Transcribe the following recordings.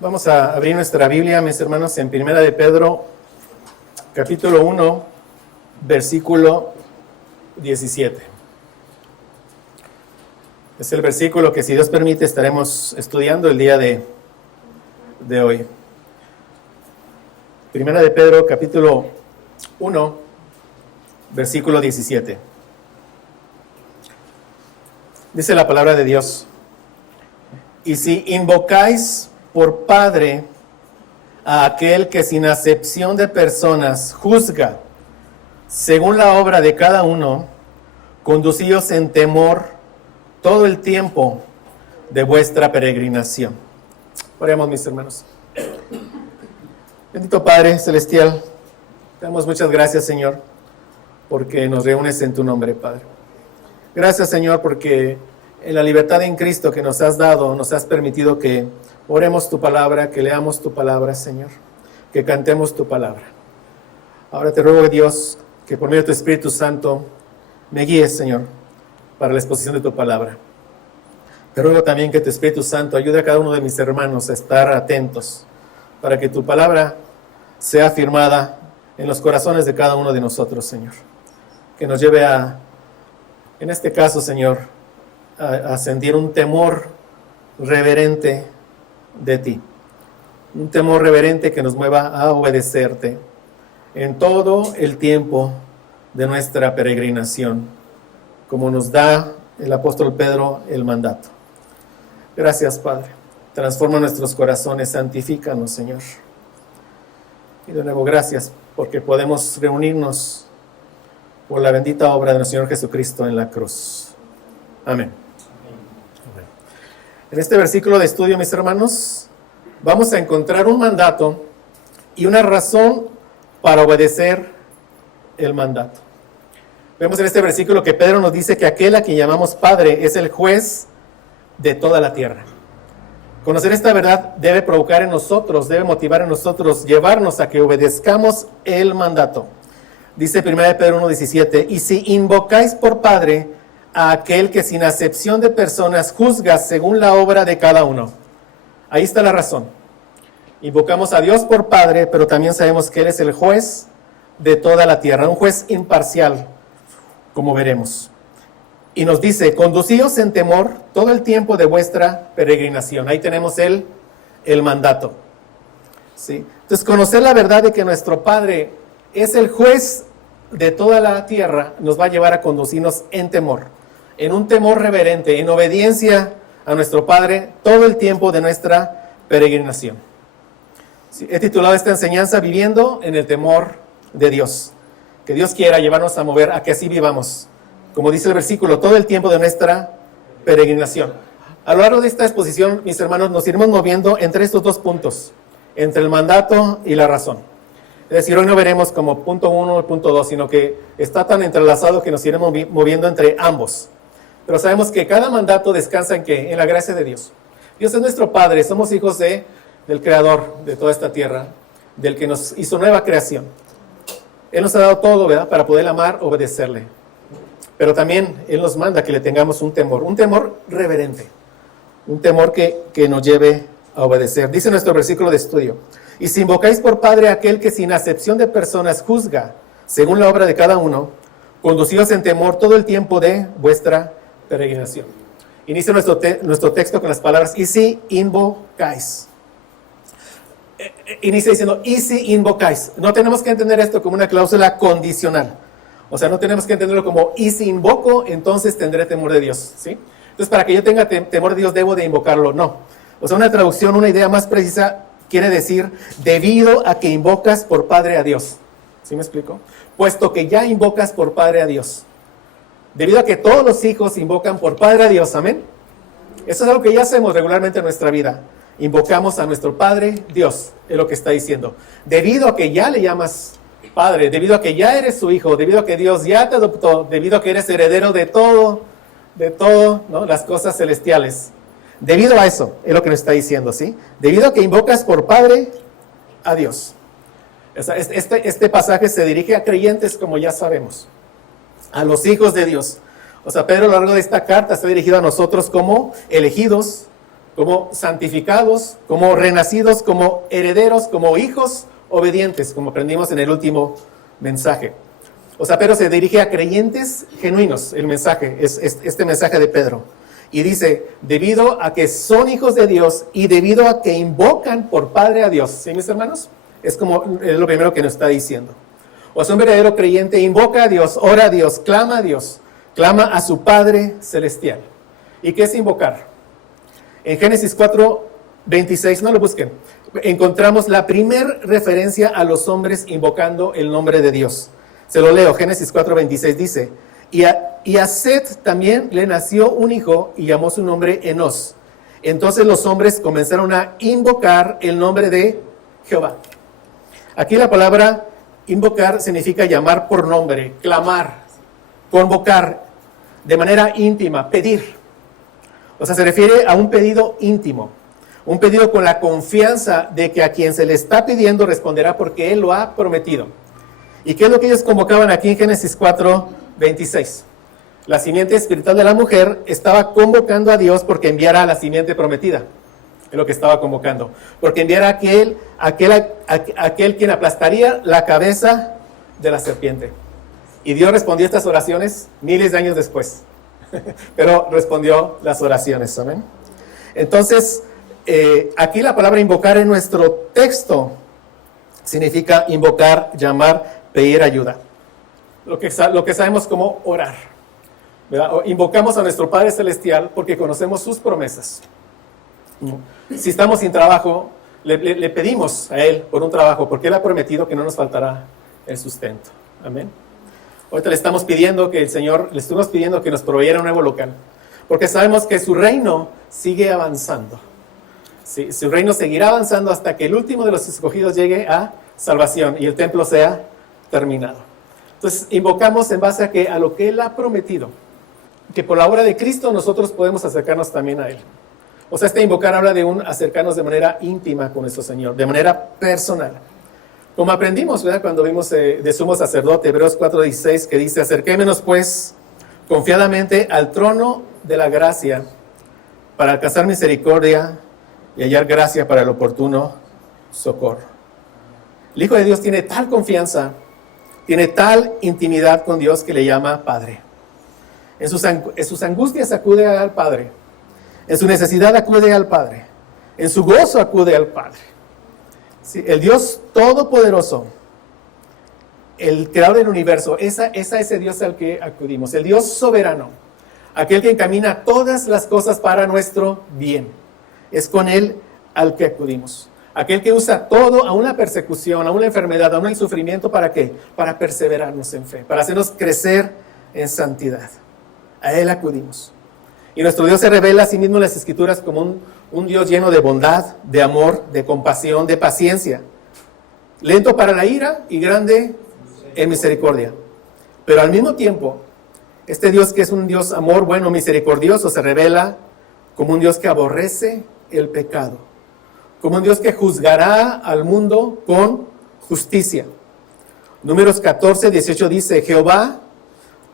Vamos a abrir nuestra Biblia, mis hermanos, en Primera de Pedro, capítulo 1, versículo 17. Es el versículo que, si Dios permite, estaremos estudiando el día de hoy. Primera de Pedro, capítulo 1, versículo 17. Dice la palabra de Dios: y si invocáis por Padre a aquel que sin acepción de personas juzga según la obra de cada uno, conducíos en temor todo el tiempo de vuestra peregrinación. Oremos, mis hermanos. Bendito Padre Celestial, te damos muchas gracias, Señor, porque nos reúnes en tu nombre, Padre. Gracias, Señor, porque en la libertad en Cristo que nos has dado, nos has permitido que oremos tu palabra, que leamos tu palabra, Señor, que cantemos tu palabra. Ahora te ruego, Dios, que por medio de tu Espíritu Santo me guíes, Señor, para la exposición de tu palabra. Te ruego también que tu Espíritu Santo ayude a cada uno de mis hermanos a estar atentos, para que tu palabra sea afirmada en los corazones de cada uno de nosotros, Señor. Que nos lleve en este caso, Señor, a sentir un temor reverente de ti. Un temor reverente que nos mueva a obedecerte en todo el tiempo de nuestra peregrinación, como nos da el apóstol Pedro el mandato. Gracias, Padre. Transforma nuestros corazones, santifícanos, Señor. Y de nuevo, gracias, porque podemos reunirnos por la bendita obra de nuestro Señor Jesucristo en la cruz. Amén. En este versículo de estudio, mis hermanos, vamos a encontrar un mandato y una razón para obedecer el mandato. Vemos en este versículo que Pedro nos dice que aquel a quien llamamos Padre es el juez de toda la tierra. Conocer esta verdad debe provocar en nosotros, debe motivar en nosotros, llevarnos a que obedezcamos el mandato. Dice 1 Pedro 1:17, y si invocáis por Padre a aquel que sin acepción de personas juzga según la obra de cada uno. Ahí está la razón. Invocamos a Dios por Padre, pero también sabemos que Él es el juez de toda la tierra, un juez imparcial, como veremos. Y nos dice, conducíos en temor todo el tiempo de vuestra peregrinación. Ahí tenemos el mandato. ¿Sí? Entonces, conocer la verdad de que nuestro Padre es el juez de toda la tierra nos va a llevar a conducirnos en temor, en un temor reverente, en obediencia a nuestro Padre todo el tiempo de nuestra peregrinación. Sí, he titulado esta enseñanza Viviendo en el temor de Dios. Que Dios quiera llevarnos a mover a que así vivamos, como dice el versículo, todo el tiempo de nuestra peregrinación. A lo largo de esta exposición, mis hermanos, nos iremos moviendo entre estos dos puntos, entre el mandato y la razón. Es decir, hoy no veremos como punto 1 y punto 2, sino que está tan entrelazado que nos iremos moviendo entre ambos. Pero sabemos que cada mandato descansa ¿en qué? En la gracia de Dios. Dios es nuestro Padre, somos hijos del Creador de toda esta tierra, del que nos hizo nueva creación. Él nos ha dado todo, ¿verdad?, para poder amar, obedecerle. Pero también Él nos manda que le tengamos un temor reverente, un temor que nos lleve a obedecer. Dice nuestro versículo de estudio, y si invocáis por Padre a aquel que sin acepción de personas juzga, según la obra de cada uno, conducíos en temor todo el tiempo de vuestra peregrinación. Inicia nuestro texto con las palabras, y si invocáis. Inicia diciendo, y si invocáis. No tenemos que entender esto como una cláusula condicional. O sea, no tenemos que entenderlo como, y si invoco, entonces tendré temor de Dios, ¿sí? Entonces, para que yo tenga temor de Dios, debo de invocarlo. No. O sea, una traducción, una idea más precisa, quiere decir, debido a que invocas por Padre a Dios. ¿Sí me explico? Puesto que ya invocas por Padre a Dios. Debido a que todos los hijos invocan por Padre a Dios, ¿amén? Eso es algo que ya hacemos regularmente en nuestra vida. Invocamos a nuestro Padre Dios, es lo que está diciendo. Debido a que ya le llamas Padre, debido a que ya eres su hijo, debido a que Dios ya te adoptó, debido a que eres heredero de todo, ¿no?, las cosas celestiales. Debido a eso, es lo que nos está diciendo, ¿sí? Debido a que invocas por Padre a Dios. Este pasaje se dirige a creyentes, como ya sabemos, a los hijos de Dios. O sea, Pedro a lo largo de esta carta está dirigido a nosotros como elegidos, como santificados, como renacidos, como herederos, como hijos obedientes, como aprendimos en el último mensaje. O sea, Pedro se dirige a creyentes genuinos, el mensaje, es este mensaje de Pedro. Y dice, debido a que son hijos de Dios y debido a que invocan por Padre a Dios. ¿Sí, mis hermanos? Es lo primero que nos está diciendo. O sea, un verdadero creyente invoca a Dios, ora a Dios, clama a su Padre celestial. ¿Y qué es invocar? En Génesis 4:26, no lo busquen, encontramos la primer referencia a los hombres invocando el nombre de Dios. Se lo leo, Génesis 4:26 dice, y a Set también le nació un hijo y llamó su nombre Enos. Entonces los hombres comenzaron a invocar el nombre de Jehová. Aquí la palabra invocar significa llamar por nombre, clamar, convocar, de manera íntima, pedir. O sea, se refiere a un pedido íntimo, un pedido con la confianza de que a quien se le está pidiendo responderá porque Él lo ha prometido. ¿Y qué es lo que ellos convocaban aquí en Génesis 4:26? La simiente espiritual de la mujer estaba convocando a Dios porque enviara a la simiente prometida. Es lo que estaba convocando. Porque enviara aquel quien aplastaría la cabeza de la serpiente. Y Dios respondió a estas oraciones miles de años después. Pero respondió las oraciones. ¿Amén? Entonces, aquí la palabra invocar en nuestro texto significa invocar, llamar, pedir ayuda. Lo que sabemos como orar, ¿verdad? Invocamos a nuestro Padre Celestial porque conocemos sus promesas. Si estamos sin trabajo, le pedimos a Él por un trabajo, porque Él ha prometido que no nos faltará el sustento. Amén. Ahorita le estuvimos pidiendo que nos proveyera un nuevo local, porque sabemos que su reino sigue avanzando. Sí, su reino seguirá avanzando hasta que el último de los escogidos llegue a salvación y el templo sea terminado. Entonces, invocamos en base a lo que Él ha prometido, que por la obra de Cristo nosotros podemos acercarnos también a Él. O sea, invocar habla de acercarnos de manera íntima con nuestro Señor, de manera personal. Como aprendimos, ¿verdad? Cuando vimos de sumo sacerdote, Hebreos 4:16, que dice, acerquémonos pues confiadamente al trono de la gracia para alcanzar misericordia y hallar gracia para el oportuno socorro. El Hijo de Dios tiene tal confianza, tiene tal intimidad con Dios que le llama Padre. En sus angustias acude al Padre. En su necesidad acude al Padre. En su gozo acude al Padre. Sí, el Dios Todopoderoso, el Creador del universo, es a ese Dios al que acudimos. El Dios soberano, aquel que encamina todas las cosas para nuestro bien. Es con Él al que acudimos. Aquel que usa todo, a una persecución, a una enfermedad, a un sufrimiento, ¿para qué? Para perseverarnos en fe, para hacernos crecer en santidad. A Él acudimos. Y nuestro Dios se revela a sí mismo en las Escrituras como un Dios lleno de bondad, de amor, de compasión, de paciencia. Lento para la ira y grande en misericordia. Pero al mismo tiempo, este Dios que es un Dios amor, bueno, misericordioso, se revela como un Dios que aborrece el pecado. Como un Dios que juzgará al mundo con justicia. Números 14:18 dice, Jehová,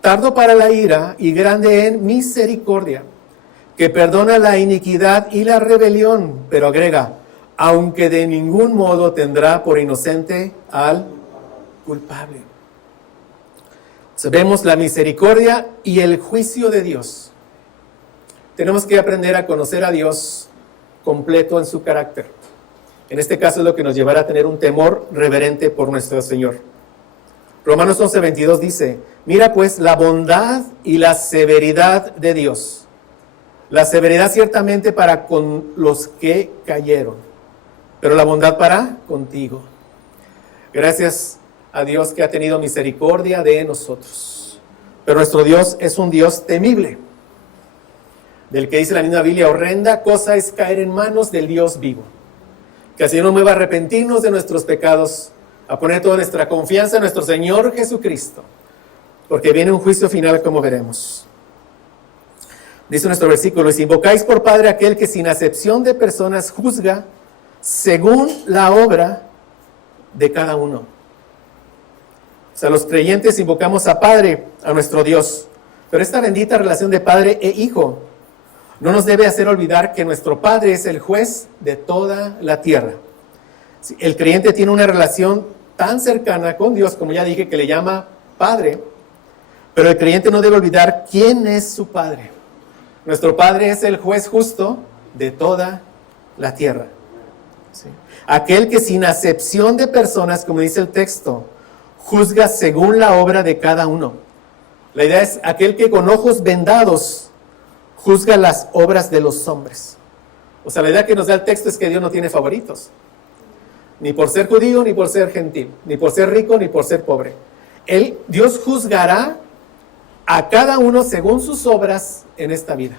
tardo para la ira y grande en misericordia, que perdona la iniquidad y la rebelión, pero agrega, aunque de ningún modo tendrá por inocente al culpable. Vemos la misericordia y el juicio de Dios. Tenemos que aprender a conocer a Dios completo en su carácter. En este caso es lo que nos llevará a tener un temor reverente por nuestro Señor. Romanos 11:22 dice, mira pues la bondad y la severidad de Dios. La severidad ciertamente para con los que cayeron, pero la bondad para contigo. Gracias a Dios que ha tenido misericordia de nosotros. Pero nuestro Dios es un Dios temible, del que dice la misma Biblia, horrenda cosa es caer en manos del Dios vivo. Que el Señor nos mueva a arrepentirnos de nuestros pecados, a poner toda nuestra confianza en nuestro Señor Jesucristo, porque viene un juicio final, como veremos. Dice nuestro versículo, y si invocáis por Padre aquel que sin acepción de personas juzga según la obra de cada uno. O sea, los creyentes invocamos a Padre, a nuestro Dios, pero esta bendita relación de Padre e Hijo no nos debe hacer olvidar que nuestro Padre es el juez de toda la tierra. El creyente tiene una relación tan cercana con Dios, como ya dije, que le llama Padre, pero el creyente no debe olvidar quién es su Padre. Nuestro Padre es el juez justo de toda la tierra. ¿Sí? Aquel que sin acepción de personas, como dice el texto, juzga según la obra de cada uno. La idea es aquel que con ojos vendados juzga las obras de los hombres. O sea, la idea que nos da el texto es que Dios no tiene favoritos. Ni por ser judío, ni por ser gentil, ni por ser rico, ni por ser pobre. Dios juzgará a cada uno según sus obras en esta vida.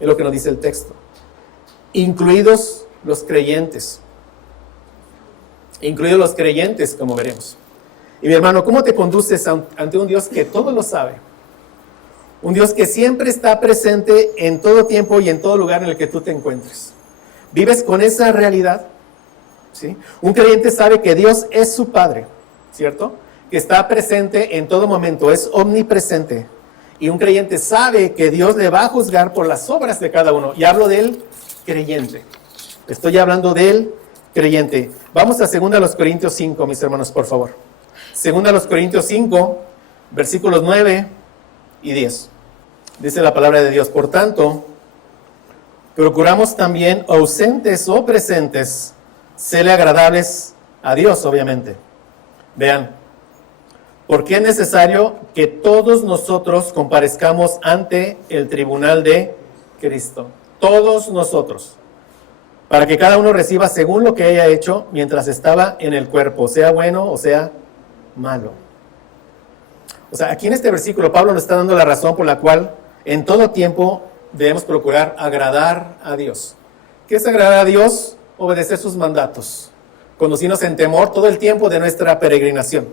Es lo que nos dice el texto. Incluidos los creyentes. Incluidos los creyentes, como veremos. Y mi hermano, ¿cómo te conduces ante un Dios que todo lo sabe? Un Dios que siempre está presente en todo tiempo y en todo lugar en el que tú te encuentres. ¿Vives con esa realidad? ¿Sí? Un creyente sabe que Dios es su Padre, ¿cierto? Que está presente en todo momento, es omnipresente. Y un creyente sabe que Dios le va a juzgar por las obras de cada uno. Y hablo del creyente. Estoy hablando del creyente. Vamos a 2 Corintios 5, mis hermanos, por favor. 2 Corintios 5, versículos 9 y 10. Dice la palabra de Dios: por tanto, procuramos también, ausentes o presentes, serle agradables a Dios, obviamente. Vean, porque es necesario que todos nosotros comparezcamos ante el tribunal de Cristo. Todos nosotros. Para que cada uno reciba según lo que haya hecho mientras estaba en el cuerpo, sea bueno o sea malo. O sea, aquí en este versículo Pablo nos está dando la razón por la cual en todo tiempo debemos procurar agradar a Dios. ¿Qué es agradar a Dios? Obedecer sus mandatos, conducirnos en temor todo el tiempo de nuestra peregrinación.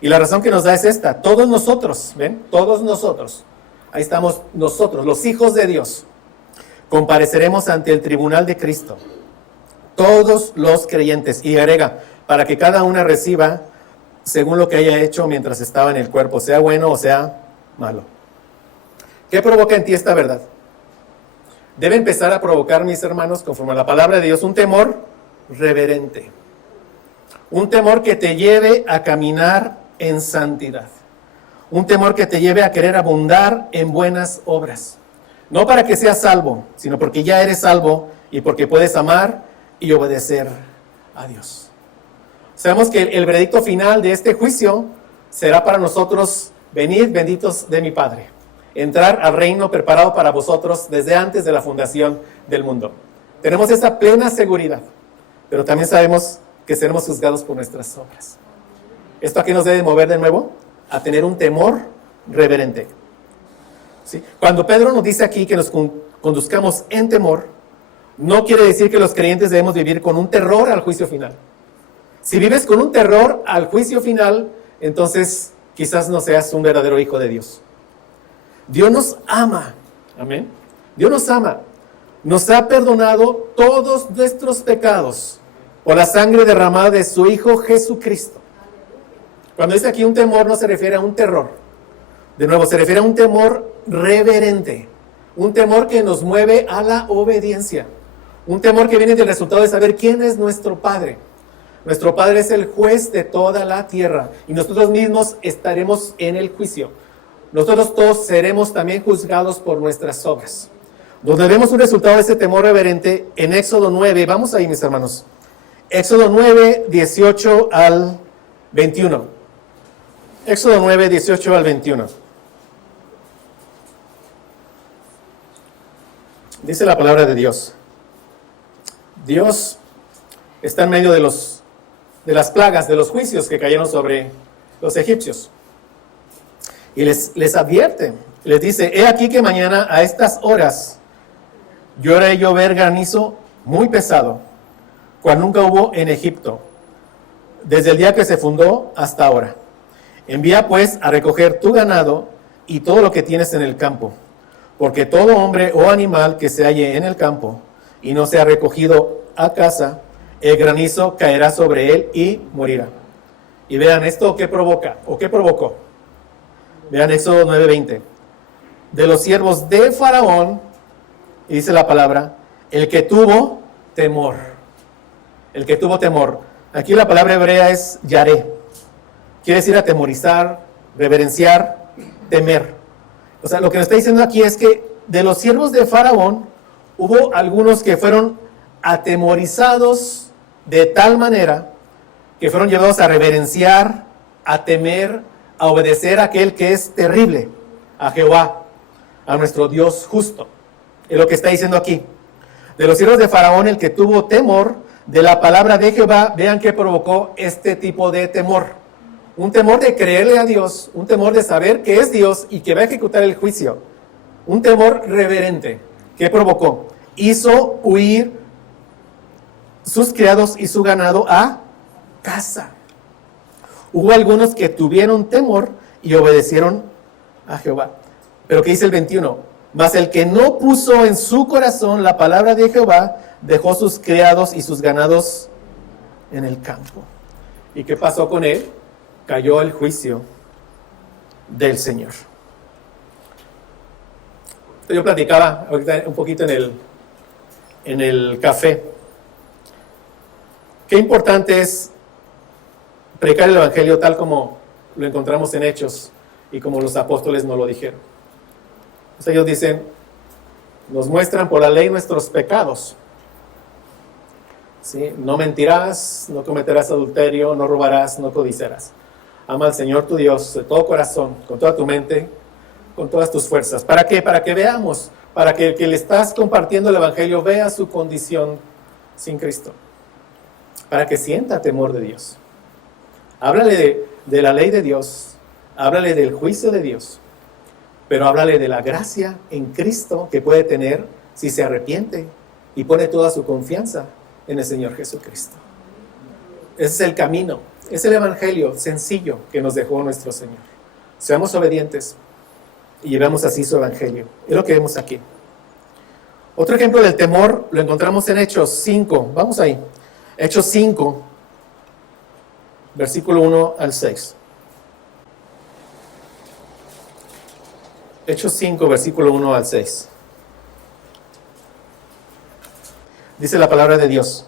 Y la razón que nos da es esta: todos nosotros, ¿ven? Todos nosotros, ahí estamos nosotros, los hijos de Dios, compareceremos ante el tribunal de Cristo. Todos los creyentes, y agrega, para que cada uno reciba según lo que haya hecho mientras estaba en el cuerpo, sea bueno o sea malo. ¿Qué provoca en ti esta verdad? Debe empezar a provocar, mis hermanos, conforme a la palabra de Dios, un temor reverente. Un temor que te lleve a caminar en santidad. Un temor que te lleve a querer abundar en buenas obras. No para que seas salvo, sino porque ya eres salvo y porque puedes amar y obedecer a Dios. Sabemos que el veredicto final de este juicio será para nosotros: venid benditos de mi Padre, entrar al reino preparado para vosotros desde antes de la fundación del mundo. Tenemos esa plena seguridad, pero también sabemos que seremos juzgados por nuestras obras. ¿Esto a qué nos debe mover de nuevo? A tener un temor reverente. ¿Sí? Cuando Pedro nos dice aquí que nos conduzcamos en temor, no quiere decir que los creyentes debemos vivir con un terror al juicio final. Si vives con un terror al juicio final, entonces quizás no seas un verdadero hijo de Dios. Dios nos ama, amén. Dios nos ama, nos ha perdonado todos nuestros pecados por la sangre derramada de su Hijo Jesucristo. Cuando dice aquí un temor, no se refiere a un terror. De nuevo, se refiere a un temor reverente, un temor que nos mueve a la obediencia, un temor que viene del resultado de saber quién es nuestro Padre. Nuestro Padre es el juez de toda la tierra y nosotros mismos estaremos en el juicio. Nosotros todos seremos también juzgados por nuestras obras. Donde vemos un resultado de ese temor reverente en Éxodo 9. Vamos ahí, mis hermanos. Éxodo 9, 18 al 21. Éxodo 9, 18 al 21. Dice la palabra de Dios. Dios está en medio de las plagas, de los juicios que cayeron sobre los egipcios. Y les advierte, les dice: he aquí que mañana a estas horas yo haré llover granizo muy pesado, cual nunca hubo en Egipto, desde el día que se fundó hasta ahora. Envía pues a recoger tu ganado y todo lo que tienes en el campo, porque todo hombre o animal que se halle en el campo y no sea recogido a casa, el granizo caerá sobre él y morirá. Y vean esto qué provoca, o qué provocó. Vean Éxodo 9:20. De los siervos de Faraón Y dice la palabra, el que tuvo temor. El que tuvo temor. Aquí la palabra hebrea es yaré. Quiere decir atemorizar, reverenciar, temer. O sea, lo que nos está diciendo aquí es que de los siervos de Faraón, hubo algunos que fueron atemorizados de tal manera que fueron llevados a reverenciar, a temer, a obedecer a aquel que es terrible, a Jehová, a nuestro Dios justo. Es lo que está diciendo aquí. De los siervos de Faraón, el que tuvo temor de la palabra de Jehová, vean que provocó este tipo de temor. Un temor de creerle a Dios, un temor de saber que es Dios y que va a ejecutar el juicio. Un temor reverente. ¿Qué provocó? Hizo huir sus criados y su ganado a casa. Hubo algunos que tuvieron temor y obedecieron a Jehová. Pero ¿qué dice el 21? Mas el que no puso en su corazón la palabra de Jehová, dejó sus criados y sus ganados en el campo. ¿Y qué pasó con él? Cayó el juicio del Señor. Yo platicaba ahorita un poquito en el café. Qué importante es predicar el Evangelio tal como lo encontramos en Hechos y como los apóstoles nos lo dijeron. O sea, ellos dicen, nos muestran por la ley nuestros pecados. ¿Sí? No mentirás, no cometerás adulterio, no robarás, no codiciarás. Ama al Señor tu Dios de todo corazón, con toda tu mente, con todas tus fuerzas. ¿Para qué? Para que veamos, para que el que le estás compartiendo el Evangelio vea su condición sin Cristo. Para que sienta temor de Dios. Háblale de la ley de Dios, háblale del juicio de Dios, pero háblale de la gracia en Cristo que puede tener si se arrepiente y pone toda su confianza en el Señor Jesucristo. Ese es el camino, es el Evangelio sencillo que nos dejó nuestro Señor. Seamos obedientes y llevemos así su Evangelio. Es lo que vemos aquí. Otro ejemplo del temor lo encontramos en Hechos 5. Vamos ahí. Hechos 5, versículo 1 al 6. Hechos 5, versículo 1 al 6. Dice la palabra de Dios.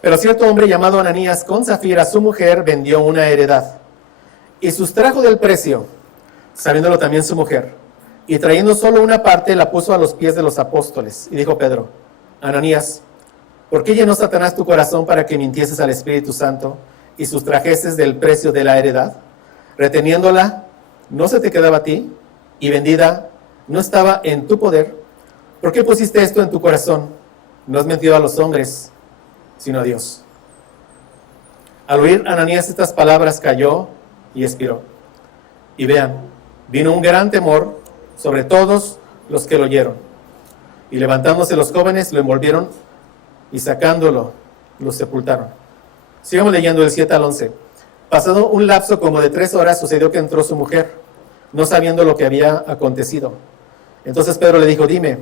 Pero cierto hombre llamado Ananías con Zafira, su mujer, vendió una heredad y sustrajo del precio, sabiéndolo también su mujer. Y trayendo solo una parte, la puso a los pies de los apóstoles. Y dijo Pedro, Ananías, ¿por qué llenó Satanás tu corazón para que mintieses al Espíritu Santo y sustrajeses del precio de la heredad? Reteniéndola, ¿no se te quedaba a ti? Y vendida, ¿no estaba en tu poder? ¿Por qué pusiste esto en tu corazón? No has mentido a los hombres, sino a Dios. Al oír Ananías estas palabras, cayó y expiró. Y vean, vino un gran temor sobre todos los que lo oyeron. Y levantándose los jóvenes, lo envolvieron y sacándolo, lo sepultaron. Sigamos leyendo del 7 al 11. Pasado un lapso como de 3 horas, sucedió que entró su mujer, no sabiendo lo que había acontecido. Entonces Pedro le dijo, dime,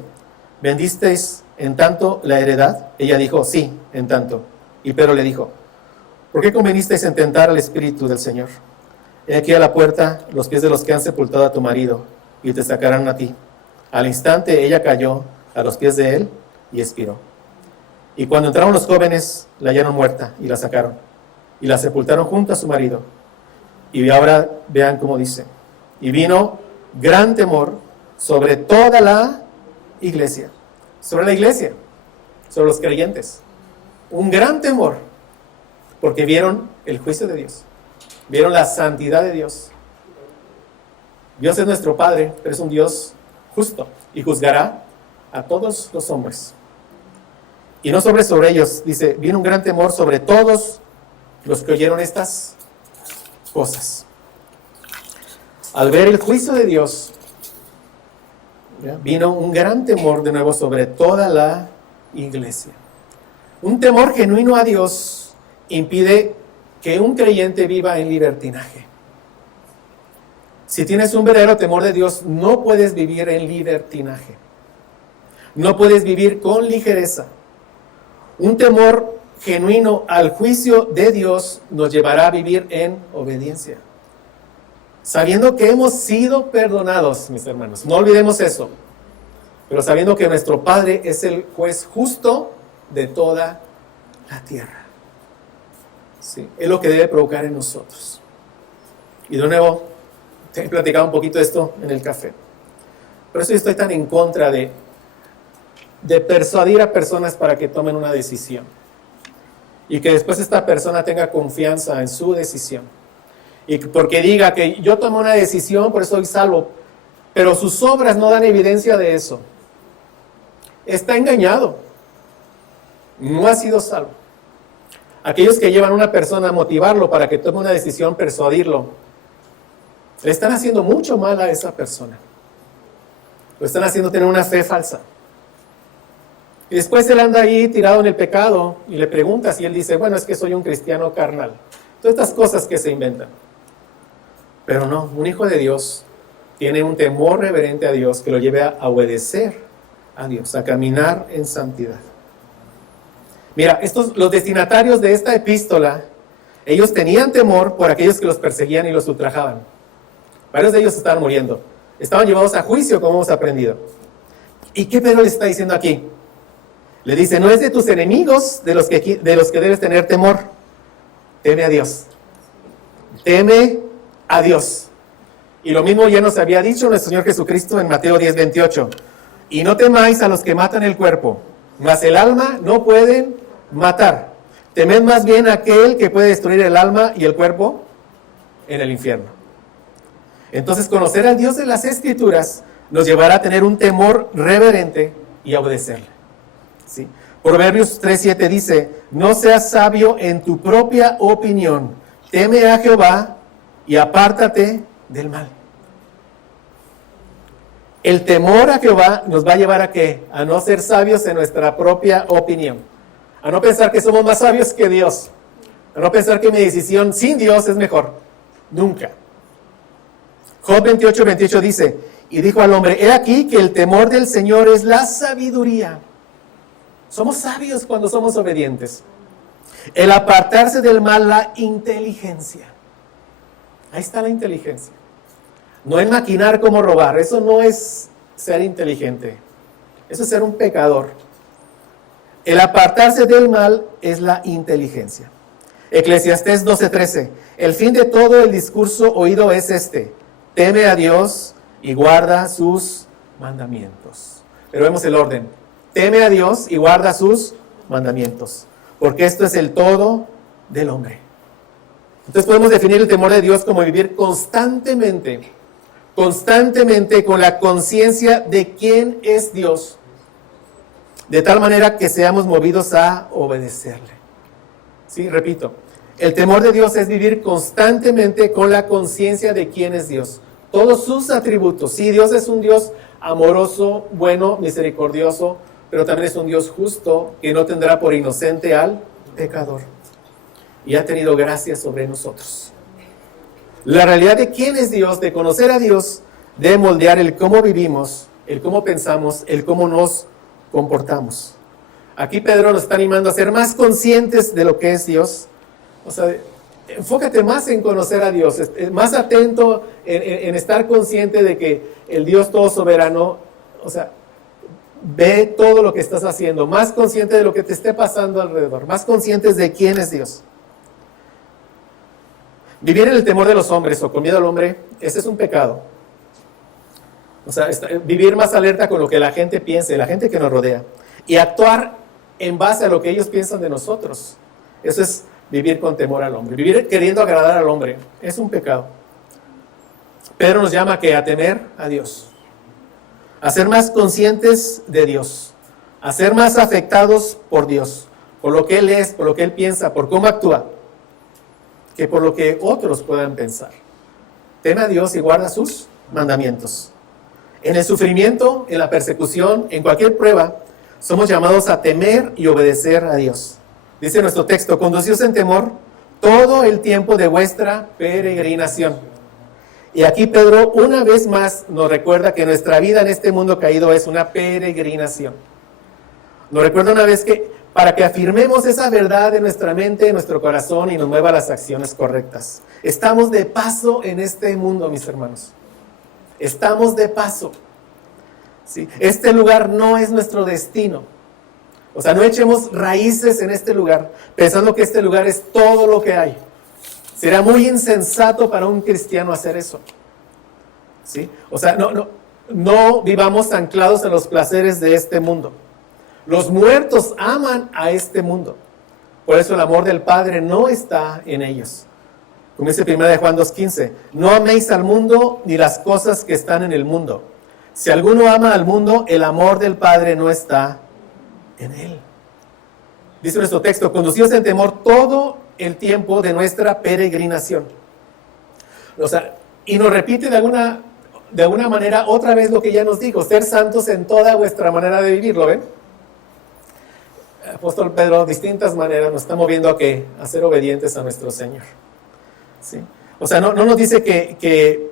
¿vendisteis en tanto la heredad? Ella dijo, sí, en tanto. Y Pedro le dijo, ¿por qué convenisteis en tentar al Espíritu del Señor? He aquí a la puerta los pies de los que han sepultado a tu marido, y te sacarán a ti. Al instante ella cayó a los pies de él y expiró. Y cuando entraron los jóvenes, la hallaron muerta y la sacaron. Y la sepultaron junto a su marido. Y ahora vean cómo dice. Y vino gran temor sobre toda la iglesia. Sobre la iglesia. Sobre los creyentes. Un gran temor. Porque vieron el juicio de Dios. Vieron la santidad de Dios. Dios es nuestro Padre, pero es un Dios justo. Y juzgará a todos los hombres. Y no sobre ellos, dice, vino un gran temor sobre todos los que oyeron estas cosas. Al ver el juicio de Dios, vino un gran temor de nuevo sobre toda la iglesia. Un temor genuino a Dios impide que un creyente viva en libertinaje. Si tienes un verdadero temor de Dios, no puedes vivir en libertinaje. No puedes vivir con ligereza. Un temor genuino al juicio de Dios nos llevará a vivir en obediencia. Sabiendo que hemos sido perdonados, mis hermanos. No olvidemos eso. pero sabiendo que nuestro Padre es el juez justo de toda la tierra. ¿Sí? Es lo que debe provocar en nosotros. Y de nuevo, te he platicado un poquito de esto en el café. Por eso yo estoy tan en contra de persuadir a personas para que tomen una decisión. Y que después esta persona tenga confianza en su decisión. Y porque diga que yo tomé una decisión, por eso soy salvo. Pero sus obras no dan evidencia de eso. Está engañado. No ha sido salvo. Aquellos que llevan a una persona a motivarlo para que tome una decisión, persuadirlo, le están haciendo mucho mal a esa persona. Lo están haciendo tener una fe falsa. Y después él anda ahí tirado en el pecado y le preguntas y él dice, bueno, es que soy un cristiano carnal. Todas estas cosas que se inventan. Pero no, un hijo de Dios tiene un temor reverente a Dios que lo lleve a obedecer a Dios, a caminar en santidad. Mira, los destinatarios de esta epístola, ellos tenían temor por aquellos que los perseguían y los ultrajaban. Varios de ellos estaban muriendo. Estaban llevados a juicio, como hemos aprendido. ¿Y qué Pedro les está diciendo aquí? Le dice, no es de tus enemigos de los que debes tener temor. Teme a Dios. Teme a Dios. Y lo mismo ya nos había dicho nuestro Señor Jesucristo en Mateo 10:28. Y no temáis a los que matan el cuerpo, mas el alma no pueden matar. Temed más bien a aquel que puede destruir el alma y el cuerpo en el infierno. Entonces, conocer al Dios de las Escrituras nos llevará a tener un temor reverente y a obedecerle. ¿Sí? Proverbios 3:7 dice, no seas sabio en tu propia opinión, teme a Jehová y apártate del mal. El temor a Jehová nos va a llevar a ¿qué? A no ser sabios en nuestra propia opinión. A no pensar que somos más sabios que Dios. A no pensar que mi decisión sin Dios es mejor. Nunca. Job 28:28 dice, y dijo al hombre, he aquí que el temor del Señor es la sabiduría. Somos sabios cuando somos obedientes. El apartarse del mal, la inteligencia. Ahí está la inteligencia. No es maquinar como robar, eso no es ser inteligente. Eso es ser un pecador. El apartarse del mal es la inteligencia. Eclesiastés 12:13. El fin de todo el discurso oído es este: teme a Dios y guarda sus mandamientos. Pero vemos el orden. Teme a Dios y guarda sus mandamientos. Porque esto es el todo del hombre. Entonces podemos definir el temor de Dios como vivir constantemente con la conciencia de quién es Dios, de tal manera que seamos movidos a obedecerle. Sí, repito, el temor de Dios es vivir constantemente con la conciencia de quién es Dios, todos sus atributos. Sí, Dios es un Dios amoroso, bueno, misericordioso, pero también es un Dios justo que no tendrá por inocente al pecador. Y ha tenido gracia sobre nosotros. La realidad de quién es Dios, de conocer a Dios, de moldear el cómo vivimos, el cómo pensamos, el cómo nos comportamos. Aquí Pedro nos está animando a ser más conscientes de lo que es Dios. O sea, enfócate más en conocer a Dios, más atento en estar consciente de que el Dios todo soberano, o sea, ve todo lo que estás haciendo, más consciente de lo que te esté pasando alrededor, más conscientes de quién es Dios. Vivir en el temor de los hombres o con miedo al hombre, ese es un pecado. O sea, vivir más alerta con lo que la gente piense, la gente que nos rodea, y actuar en base a lo que ellos piensan de nosotros. Eso es vivir con temor al hombre. Vivir queriendo agradar al hombre es un pecado. Pedro nos llama a temer a Dios, a ser más conscientes de Dios, a ser más afectados por Dios, por lo que Él es, por lo que Él piensa, por cómo actúa, que por lo que otros puedan pensar. Teme a Dios y guarda sus mandamientos. En el sufrimiento, en la persecución, en cualquier prueba, somos llamados a temer y obedecer a Dios. Dice nuestro texto, conducíos en temor todo el tiempo de vuestra peregrinación. Y aquí Pedro una vez más nos recuerda que nuestra vida en este mundo caído es una peregrinación. Nos recuerda una vez que para que afirmemos esa verdad en nuestra mente, en nuestro corazón y nos mueva las acciones correctas. Estamos de paso en este mundo, mis hermanos. Estamos de paso. ¿sí? Este lugar no es nuestro destino. O sea, no echemos raíces en este lugar pensando que este lugar es todo lo que hay. Será muy insensato para un cristiano hacer eso. ¿Sí? O sea, no vivamos anclados en los placeres de este mundo. Los muertos aman a este mundo. Por eso el amor del Padre no está en ellos. Como dice 1 Juan 2:15, no améis al mundo ni las cosas que están en el mundo. Si alguno ama al mundo, el amor del Padre no está en él. Dice nuestro texto, conducidos en temor todo el tiempo de nuestra peregrinación. O sea, y nos repite de alguna manera otra vez lo que ya nos dijo, ser santos en toda vuestra manera de vivir, ¿lo ven? Apóstol Pedro, distintas maneras nos está moviendo a ser obedientes a nuestro Señor. ¿Sí? O sea, no nos dice que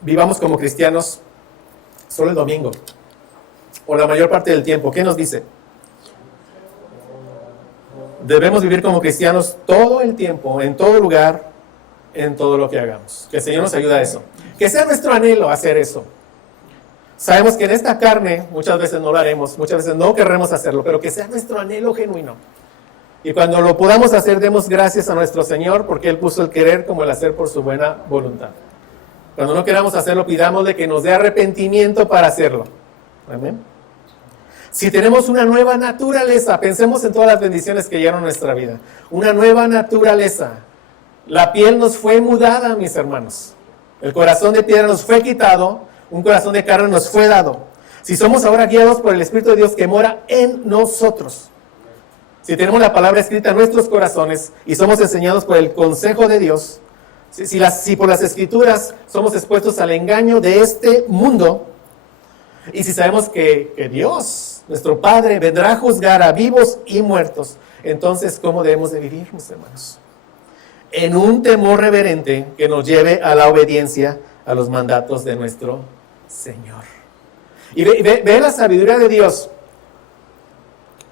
vivamos como cristianos solo el domingo o la mayor parte del tiempo. ¿Qué nos dice? Debemos vivir como cristianos todo el tiempo, en todo lugar, en todo lo que hagamos. Que el Señor nos ayude a eso. Que sea nuestro anhelo hacer eso. Sabemos que en esta carne muchas veces no lo haremos, muchas veces no querremos hacerlo, pero que sea nuestro anhelo genuino. Y cuando lo podamos hacer, demos gracias a nuestro Señor, porque Él puso el querer como el hacer por su buena voluntad. Cuando no queramos hacerlo, pidámosle que nos dé arrepentimiento para hacerlo. Amén. Si tenemos una nueva naturaleza, pensemos en todas las bendiciones que llegaron a nuestra vida. Una nueva naturaleza. La piel nos fue mudada, mis hermanos. El corazón de piedra nos fue quitado, un corazón de carne nos fue dado. Si somos ahora guiados por el Espíritu de Dios que mora en nosotros. Si tenemos la palabra escrita en nuestros corazones y somos enseñados por el consejo de Dios, si por las Escrituras somos expuestos al engaño de este mundo, y si sabemos que Dios, nuestro Padre, vendrá a juzgar a vivos y muertos, entonces, ¿cómo debemos de vivir, mis hermanos? En un temor reverente que nos lleve a la obediencia a los mandatos de nuestro Señor. Y ve la sabiduría de Dios.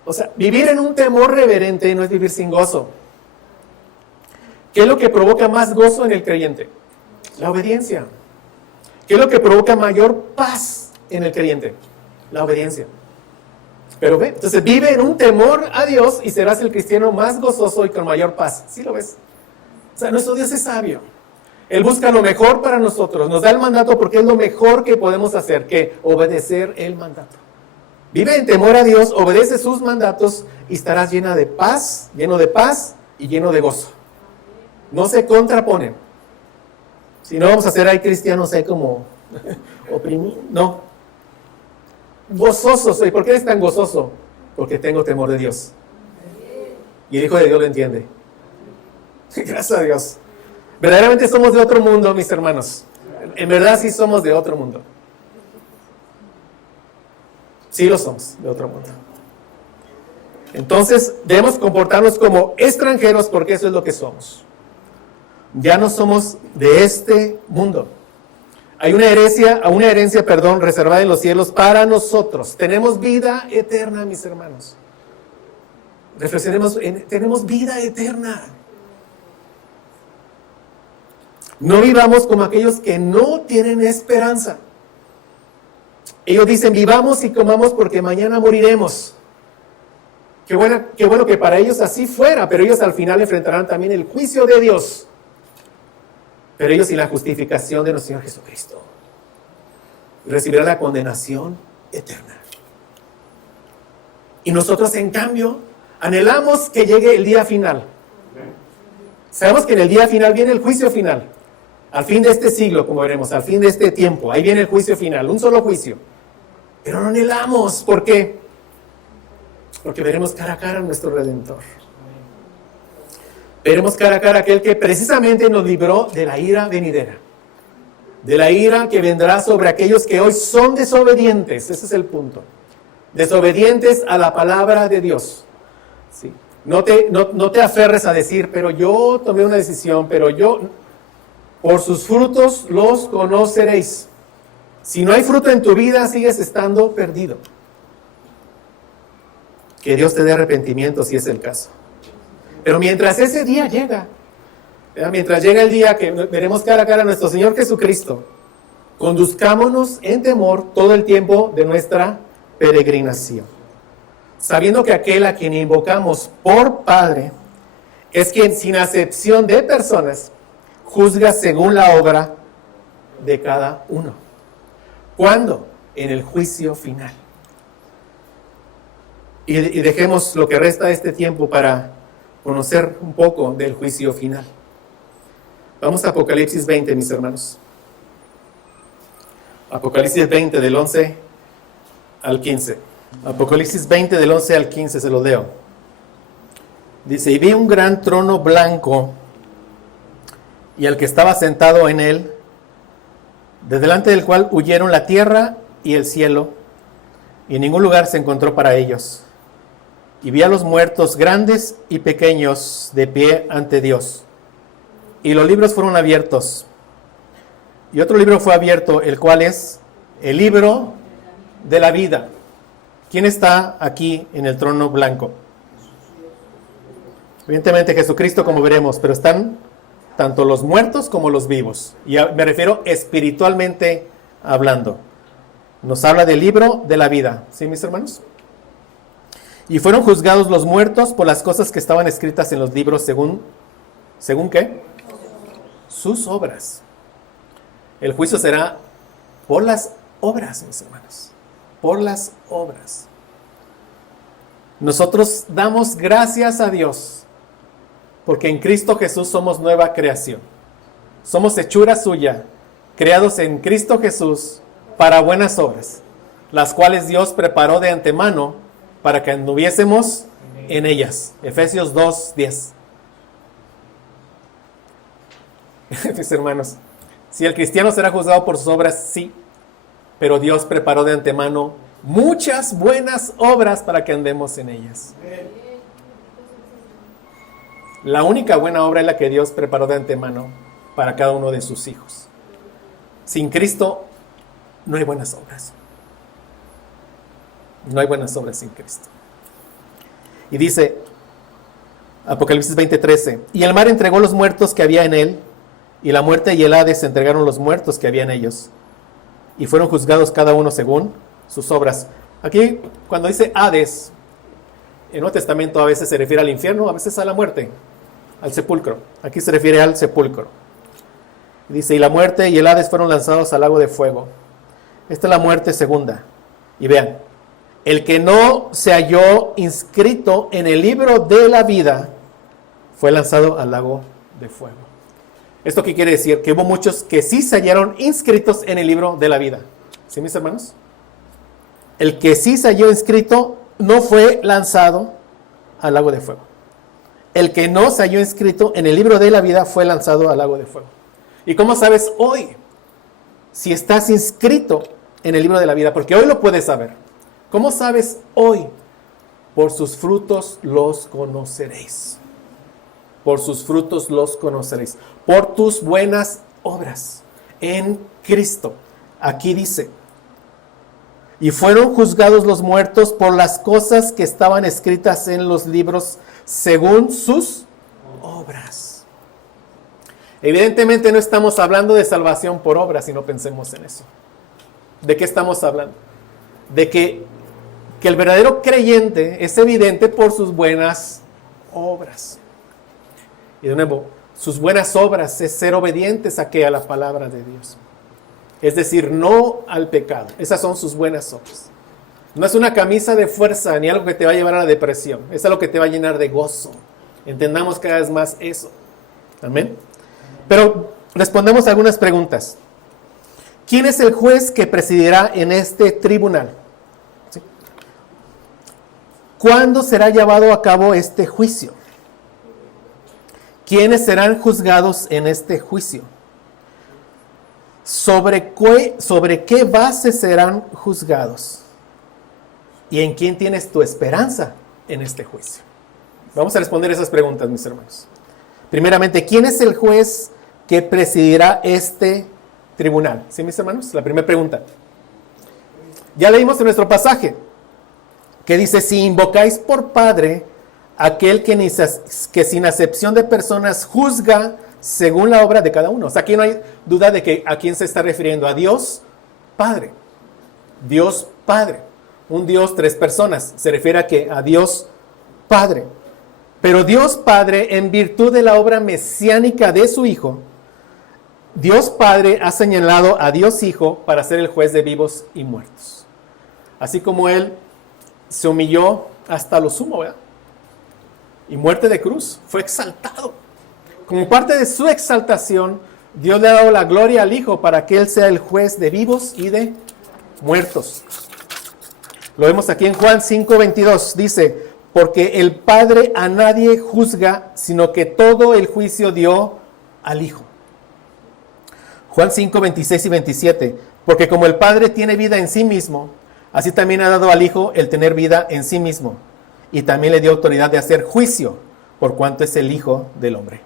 O sea, vivir en un temor reverente no es vivir sin gozo. ¿Qué es lo que provoca más gozo en el creyente? La obediencia. ¿Qué es lo que provoca mayor paz en el creyente? La obediencia. Pero ve, entonces vive en un temor a Dios y serás el cristiano más gozoso y con mayor paz. ¿Sí lo ves? O sea, nuestro Dios es sabio. Él busca lo mejor para nosotros. Nos da el mandato porque es lo mejor que podemos hacer, que obedecer el mandato. Vive en temor a Dios, obedece sus mandatos y estarás lleno de paz y lleno de gozo. No se contraponen. Si no vamos a ser ahí cristianos ahí como oprimidos, no. Gozoso soy. ¿Por qué eres tan gozoso? Porque tengo temor de Dios. Y el Hijo de Dios lo entiende. Gracias a Dios. Verdaderamente somos de otro mundo, mis hermanos. En verdad sí somos de otro mundo. Sí lo somos, de otro mundo. Entonces, debemos comportarnos como extranjeros porque eso es lo que somos. Ya no somos de este mundo. Hay una herencia reservada en los cielos para nosotros. Tenemos vida eterna, mis hermanos. Reflexionemos, tenemos vida eterna. No vivamos como aquellos que no tienen esperanza. Ellos dicen, vivamos y comamos porque mañana moriremos. Qué bueno que para ellos así fuera, pero ellos al final enfrentarán también el juicio de Dios. Pero ellos sin la justificación de nuestro Señor Jesucristo recibirán la condenación eterna. Y nosotros, en cambio, anhelamos que llegue el día final. Sabemos que en el día final viene el juicio final. Al fin de este siglo, como veremos, al fin de este tiempo, ahí viene el juicio final, un solo juicio. Pero no anhelamos, ¿por qué? Porque veremos cara a cara a nuestro Redentor. Veremos cara a cara a aquel que precisamente nos libró de la ira venidera. De la ira que vendrá sobre aquellos que hoy son desobedientes. Ese es el punto. Desobedientes a la palabra de Dios. ¿Sí? No te aferres a decir, pero yo tomé una decisión, pero yo... Por sus frutos los conoceréis. Si no hay fruto en tu vida, sigues estando perdido. Que Dios te dé arrepentimiento si es el caso. Pero mientras ese día llega, mientras llega el día que veremos cara a cara a nuestro Señor Jesucristo, conduzcámonos en temor todo el tiempo de nuestra peregrinación, sabiendo que aquel a quien invocamos por Padre es quien, sin acepción de personas, juzga según la obra de cada uno. ¿Cuándo? En el juicio final. Y dejemos lo que resta de este tiempo para conocer un poco del juicio final. Vamos a Apocalipsis 20, mis hermanos. Apocalipsis 20, del 11 al 15. Apocalipsis 20, del 11 al 15, se lo leo. Dice, y vi un gran trono blanco, y al que estaba sentado en él, de delante del cual huyeron la tierra y el cielo, y en ningún lugar se encontró para ellos. Y vi a los muertos grandes y pequeños de pie ante Dios. Y los libros fueron abiertos. Y otro libro fue abierto, el cual es el libro de la vida. ¿Quién está aquí en el trono blanco? Evidentemente Jesucristo, como veremos, pero están tanto los muertos como los vivos. Y me refiero espiritualmente hablando. Nos habla del libro de la vida. ¿Sí, mis hermanos? Y fueron juzgados los muertos por las cosas que estaban escritas en los libros ¿según qué? Sus obras. El juicio será por las obras, mis hermanos. Por las obras. Nosotros damos gracias a Dios porque en Cristo Jesús somos nueva creación. Somos hechura suya, creados en Cristo Jesús para buenas obras, las cuales Dios preparó de antemano para que anduviésemos en ellas. Efesios 2:10. Mis hermanos, si el cristiano será juzgado por sus obras, sí, pero Dios preparó de antemano muchas buenas obras para que andemos en ellas. La única buena obra es la que Dios preparó de antemano para cada uno de sus hijos. Sin Cristo no hay buenas obras. No hay buenas obras sin Cristo. Y dice Apocalipsis 20:13, y el mar entregó los muertos que había en él, y la muerte y el Hades entregaron los muertos que había en ellos, y fueron juzgados cada uno según sus obras. Aquí, cuando dice Hades, en el Nuevo Testamento a veces se refiere al infierno, a veces a la muerte, al sepulcro. Aquí se refiere al sepulcro. Y dice, y la muerte y el Hades fueron lanzados al lago de fuego. Esta es la muerte segunda. Y vean, el que no se halló inscrito en el libro de la vida fue lanzado al lago de fuego. ¿Esto qué quiere decir? Que hubo muchos que sí se hallaron inscritos en el libro de la vida. ¿Sí, mis hermanos? El que sí se halló inscrito no fue lanzado al lago de fuego. El que no se halló inscrito en el libro de la vida fue lanzado al lago de fuego. ¿Y cómo sabes hoy si estás inscrito en el libro de la vida? Porque hoy lo puedes saber. ¿Cómo sabes hoy? Por sus frutos los conoceréis. Por sus frutos los conoceréis. Por tus buenas obras en Cristo. Aquí dice, y fueron juzgados los muertos por las cosas que estaban escritas en los libros según sus obras. Evidentemente no estamos hablando de salvación por obras, si no pensemos en eso. ¿De qué estamos hablando? De que el verdadero creyente es evidente por sus buenas obras. Y de nuevo, sus buenas obras es ser obedientes a la palabra de Dios. Es decir, no al pecado. Esas son sus buenas obras. No es una camisa de fuerza ni algo que te va a llevar a la depresión. Es algo que te va a llenar de gozo. Entendamos cada vez más eso. Amén. Pero respondemos a algunas preguntas. ¿Quién es el juez que presidirá en este tribunal? ¿Sí? ¿Cuándo será llevado a cabo este juicio? ¿Quiénes serán juzgados en este juicio? ¿Sobre qué base serán juzgados? ¿Y en quién tienes tu esperanza en este juicio? Vamos a responder esas preguntas, mis hermanos. Primeramente, ¿quién es el juez que presidirá este tribunal? ¿Sí, mis hermanos? La primera pregunta. Ya leímos en nuestro pasaje que dice, si invocáis por Padre aquel que sin acepción de personas juzga según la obra de cada uno. O sea, aquí no hay duda de que a quién se está refiriendo. A Dios Padre. Dios Padre. Un Dios, tres personas. Se refiere a que a Dios Padre. Pero Dios Padre, en virtud de la obra mesiánica de su Hijo, Dios Padre ha señalado a Dios Hijo para ser el juez de vivos y muertos. Así como Él se humilló hasta lo sumo, ¿verdad? Y muerte de cruz, fue exaltado. Como parte de su exaltación, Dios le ha dado la gloria al Hijo para que Él sea el juez de vivos y de muertos. Lo vemos aquí en Juan 5:22, dice, porque el Padre a nadie juzga, sino que todo el juicio dio al Hijo. Juan 5:26 y 27, porque como el Padre tiene vida en sí mismo, así también ha dado al Hijo el tener vida en sí mismo, y también le dio autoridad de hacer juicio, por cuanto es el Hijo del hombre.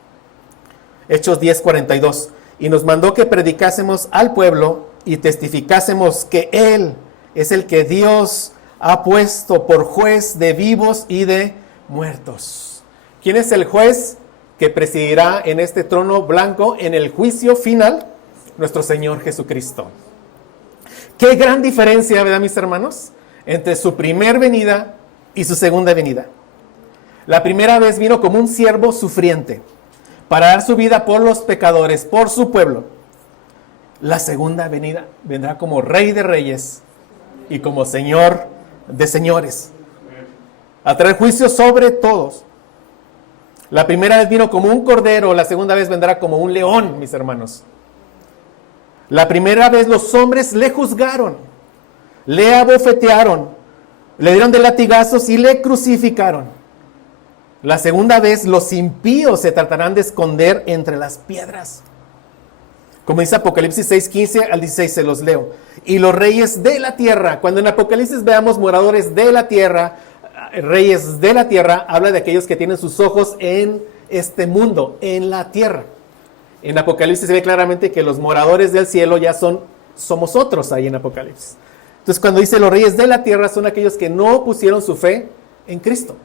Hechos 10:42, y nos mandó que predicásemos al pueblo y testificásemos que Él es el que Dios ha puesto por juez de vivos y de muertos. ¿Quién es el juez que presidirá en este trono blanco en el juicio final? Nuestro Señor Jesucristo. Qué gran diferencia, ¿verdad, mis hermanos? Entre su primer venida y su segunda venida. La primera vez vino como un siervo sufriente para dar su vida por los pecadores, por su pueblo. La segunda venida vendrá como Rey de Reyes y como Señor de señores, a traer juicio sobre todos. La primera vez vino como un cordero, la segunda vez vendrá como un león, mis hermanos. La primera vez los hombres le juzgaron, le abofetearon, le dieron de latigazos y le crucificaron. La segunda vez los impíos se tratarán de esconder entre las piedras. Como dice Apocalipsis 6:15 al 16, se los leo. Y los reyes de la tierra, cuando en Apocalipsis veamos moradores de la tierra, reyes de la tierra, habla de aquellos que tienen sus ojos en este mundo, en la tierra. En Apocalipsis se ve claramente que los moradores del cielo ya somos otros ahí en Apocalipsis. Entonces cuando dice los reyes de la tierra son aquellos que no pusieron su fe en Cristo.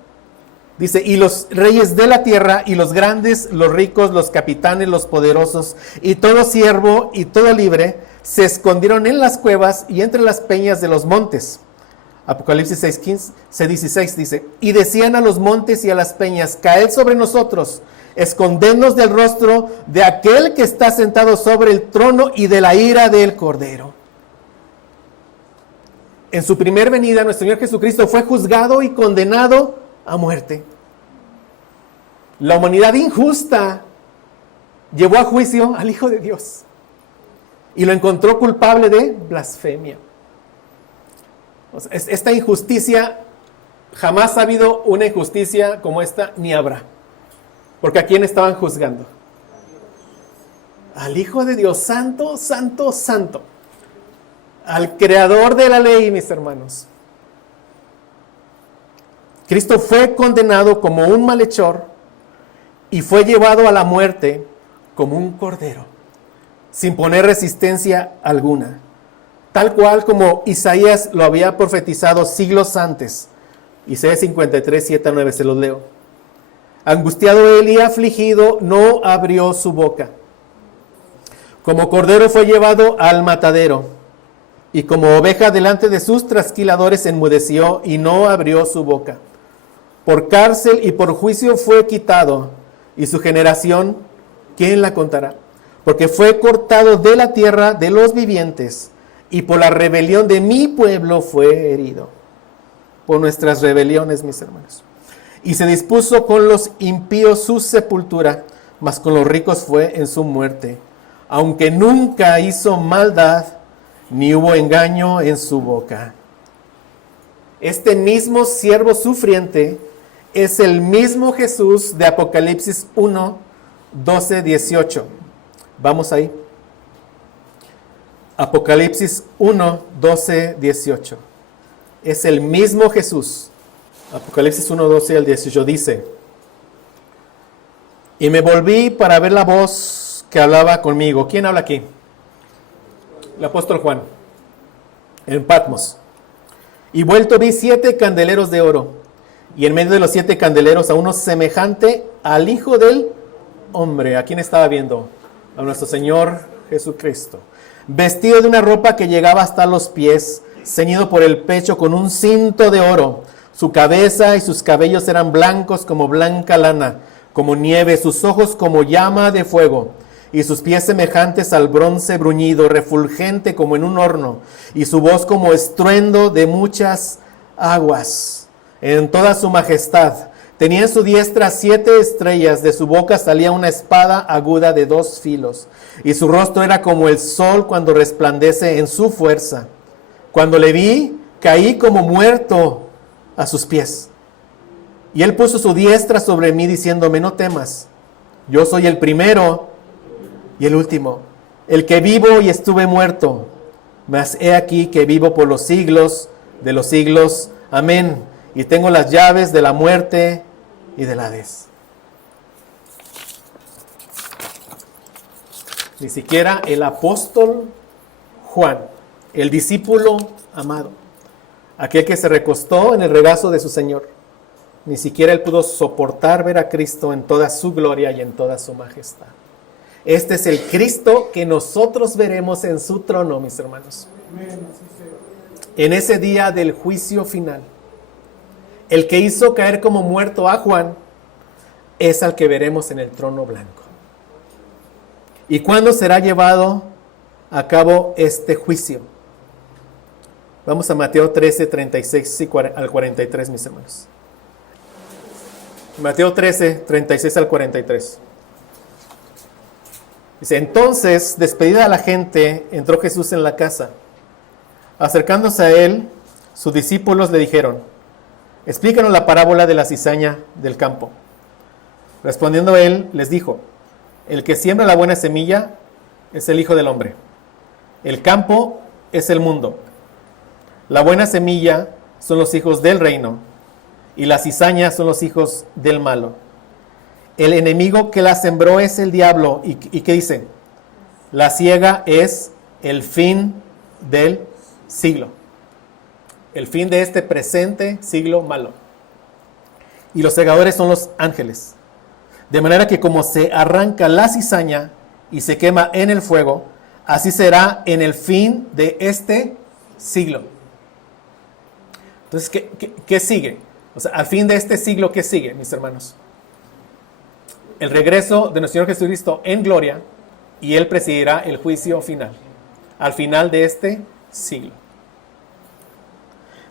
Dice, y los reyes de la tierra, y los grandes, los ricos, los capitanes, los poderosos, y todo siervo y todo libre, se escondieron en las cuevas y entre las peñas de los montes. Apocalipsis 6:16 dice, y decían a los montes y a las peñas, caed sobre nosotros, escondednos del rostro de aquel que está sentado sobre el trono y de la ira del Cordero. En su primer venida, nuestro Señor Jesucristo fue juzgado y condenado a muerte. La humanidad injusta llevó a juicio al Hijo de Dios y lo encontró culpable de blasfemia. O sea, esta injusticia, jamás ha habido una injusticia como esta, ni habrá. Porque ¿a quién estaban juzgando? Al Hijo de Dios, santo, santo, santo. Al creador de la ley, mis hermanos. Cristo fue condenado como un malhechor y fue llevado a la muerte como un cordero, sin poner resistencia alguna, tal cual como Isaías lo había profetizado siglos antes. Isaías 53, 7 a 9, se los leo. Angustiado él y afligido, no abrió su boca. Como cordero fue llevado al matadero, y como oveja delante de sus trasquiladores enmudeció y no abrió su boca. Por cárcel y por juicio fue quitado, y su generación, ¿quién la contará? Porque fue cortado de la tierra de los vivientes, y por la rebelión de mi pueblo fue herido. Por nuestras rebeliones, mis hermanos. Y se dispuso con los impíos su sepultura, mas con los ricos fue en su muerte. Aunque nunca hizo maldad, ni hubo engaño en su boca. Este mismo siervo sufriente es el mismo Jesús de Apocalipsis 1, 12, 18. Vamos ahí. Apocalipsis 1, 12, 18. Es el mismo Jesús. Apocalipsis 1, 12 al 18 dice, y me volví para ver la voz que hablaba conmigo. ¿Quién habla aquí? El apóstol Juan, en Patmos. Y vuelto vi 7 candeleros de oro, y en medio de los 7 candeleros a uno semejante al Hijo del hombre. ¿A quién estaba viendo? A nuestro Señor Jesucristo. Vestido de una ropa que llegaba hasta los pies, ceñido por el pecho con un cinto de oro. Su cabeza y sus cabellos eran blancos como blanca lana, como nieve, sus ojos como llama de fuego, y sus pies semejantes al bronce bruñido, refulgente como en un horno, y su voz como estruendo de muchas aguas. En toda su majestad tenía en su diestra 7 estrellas, de su boca salía una espada aguda de 2 filos, y su rostro era como el sol cuando resplandece en su fuerza. Cuando le vi, caí como muerto a sus pies. Y él puso su diestra sobre mí, diciéndome: no temas, yo soy el primero y el último, el que vivo y estuve muerto, mas he aquí que vivo por los siglos de los siglos. Amén. Y tengo las llaves de la muerte y del Hades. Ni siquiera el apóstol Juan, el discípulo amado, aquel que se recostó en el regazo de su Señor, ni siquiera él pudo soportar ver a Cristo en toda su gloria y en toda su majestad. Este es el Cristo que nosotros veremos en su trono, mis hermanos. En ese día del juicio final. El que hizo caer como muerto a Juan es al que veremos en el trono blanco. ¿Y cuándo será llevado a cabo este juicio? Vamos a Mateo 13, 36 al 43, mis hermanos. Mateo 13, 36 al 43. Dice: entonces, despedida la gente, entró Jesús en la casa. Acercándose a él, sus discípulos le dijeron: explícanos la parábola de la cizaña del campo. Respondiendo él, les dijo: el que siembra la buena semilla es el Hijo del Hombre. El campo es el mundo. La buena semilla son los hijos del reino, y la cizaña son los hijos del malo. El enemigo que la sembró es el diablo. ¿Y qué dice? La siega es el fin del siglo. El fin de este presente siglo malo. Y los segadores son los ángeles. De manera que como se arranca la cizaña y se quema en el fuego, así será en el fin de este siglo. Entonces, ¿qué sigue? O sea, al fin de este siglo, ¿qué sigue, mis hermanos? El regreso de nuestro Señor Jesucristo en gloria, y Él presidirá el juicio final, al final de este siglo.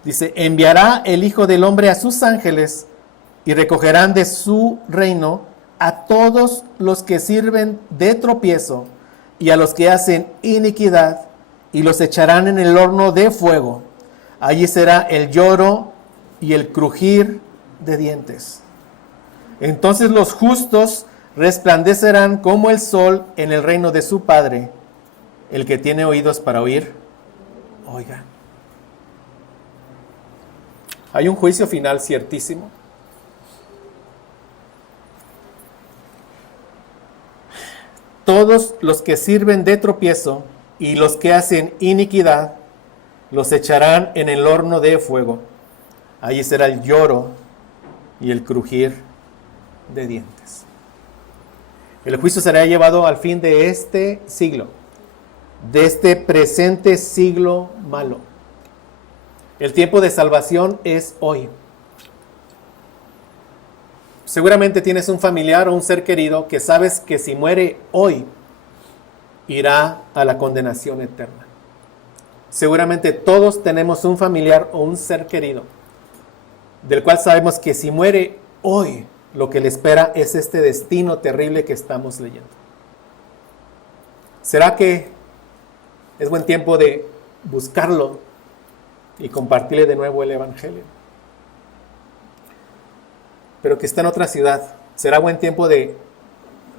Dice: enviará el Hijo del Hombre a sus ángeles, y recogerán de su reino a todos los que sirven de tropiezo, y a los que hacen iniquidad, y los echarán en el horno de fuego. Allí será el lloro y el crujir de dientes. Entonces los justos resplandecerán como el sol en el reino de su Padre. El que tiene oídos para oír, oiga. Hay un juicio final ciertísimo. Todos los que sirven de tropiezo y los que hacen iniquidad, los echarán en el horno de fuego. Allí será el lloro y el crujir de dientes. El juicio será llevado al fin de este siglo, de este presente siglo malo. El tiempo de salvación es hoy. Seguramente tienes un familiar o un ser querido que sabes que si muere hoy, irá a la condenación eterna. Seguramente todos tenemos un familiar o un ser querido del cual sabemos que si muere hoy, lo que le espera es este destino terrible que estamos leyendo. ¿Será que es buen tiempo de buscarlo y compartirle de nuevo el Evangelio? Pero que está en otra ciudad. ¿Será buen tiempo de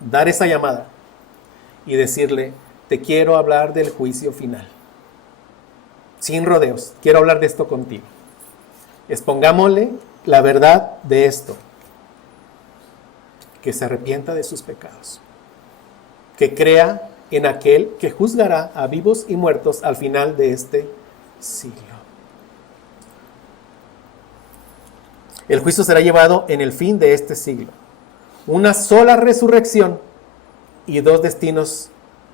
dar esa llamada y decirle: te quiero hablar del juicio final? Sin rodeos, quiero hablar de esto contigo. Expongámosle la verdad de esto. Que se arrepienta de sus pecados. Que crea en aquel que juzgará a vivos y muertos al final de este siglo. El juicio será llevado en el fin de este siglo. Una sola resurrección y dos destinos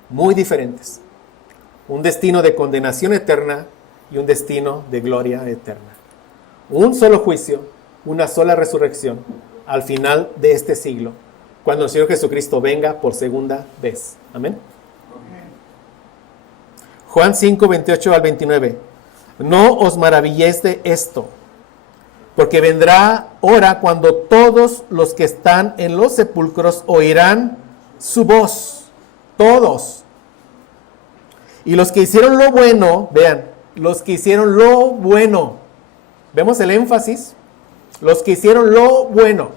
muy diferentes. Un destino de condenación eterna y un destino de gloria eterna. Un solo juicio, una sola resurrección al final de este siglo, cuando el Señor Jesucristo venga por segunda vez. Amén. Juan 5, 28 al 29. No os maravilléis de esto, porque vendrá hora cuando todos los que están en los sepulcros oirán su voz. Todos. Y los que hicieron lo bueno, vean, los que hicieron lo bueno. ¿Vemos el énfasis? Los que hicieron lo bueno.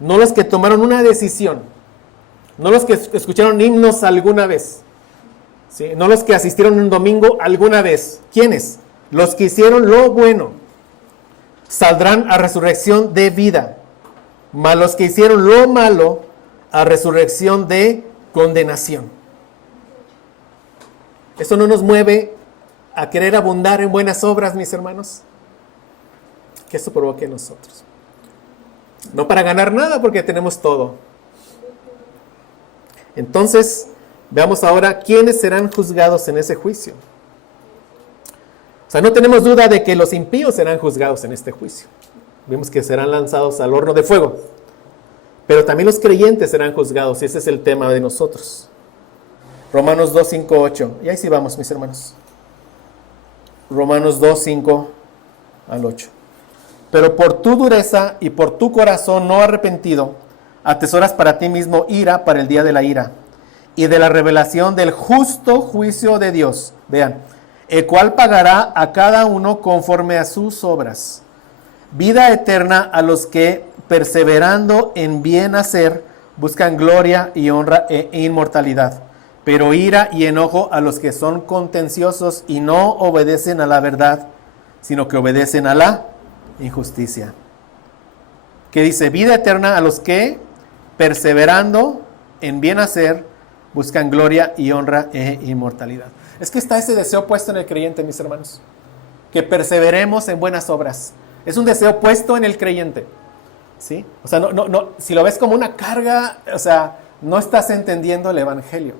No los que tomaron una decisión. No los que escucharon himnos alguna vez. ¿Sí? No los que asistieron un domingo alguna vez. ¿Quiénes? Los que hicieron lo bueno. Saldrán a resurrección de vida. Mas los que hicieron lo malo, a resurrección de condenación. Eso no nos mueve a querer abundar en buenas obras, mis hermanos. Que eso provoque en nosotros. No para ganar nada, porque tenemos todo. Entonces, veamos ahora quiénes serán juzgados en ese juicio. O sea, no tenemos duda de que los impíos serán juzgados en este juicio. Vimos que serán lanzados al horno de fuego. Pero también los creyentes serán juzgados, y ese es el tema de nosotros. Romanos 2, 5, 8. Y ahí sí vamos, mis hermanos. Romanos 2, 5 al 8. Pero por tu dureza y por tu corazón no arrepentido, atesoras para ti mismo ira para el día de la ira y de la revelación del justo juicio de Dios. Vean, el cual pagará a cada uno conforme a sus obras. Vida eterna a los que, perseverando en bien hacer, buscan gloria y honra e inmortalidad. Pero ira y enojo a los que son contenciosos y no obedecen a la verdad, sino que obedecen a la injusticia. Que dice, vida eterna a los que, perseverando en bien hacer, buscan gloria y honra e inmortalidad. Es que está ese deseo puesto en el creyente, mis hermanos. Que perseveremos en buenas obras. Es un deseo puesto en el creyente. ¿Sí? O sea, no, si lo ves como una carga, o sea, no estás entendiendo el evangelio.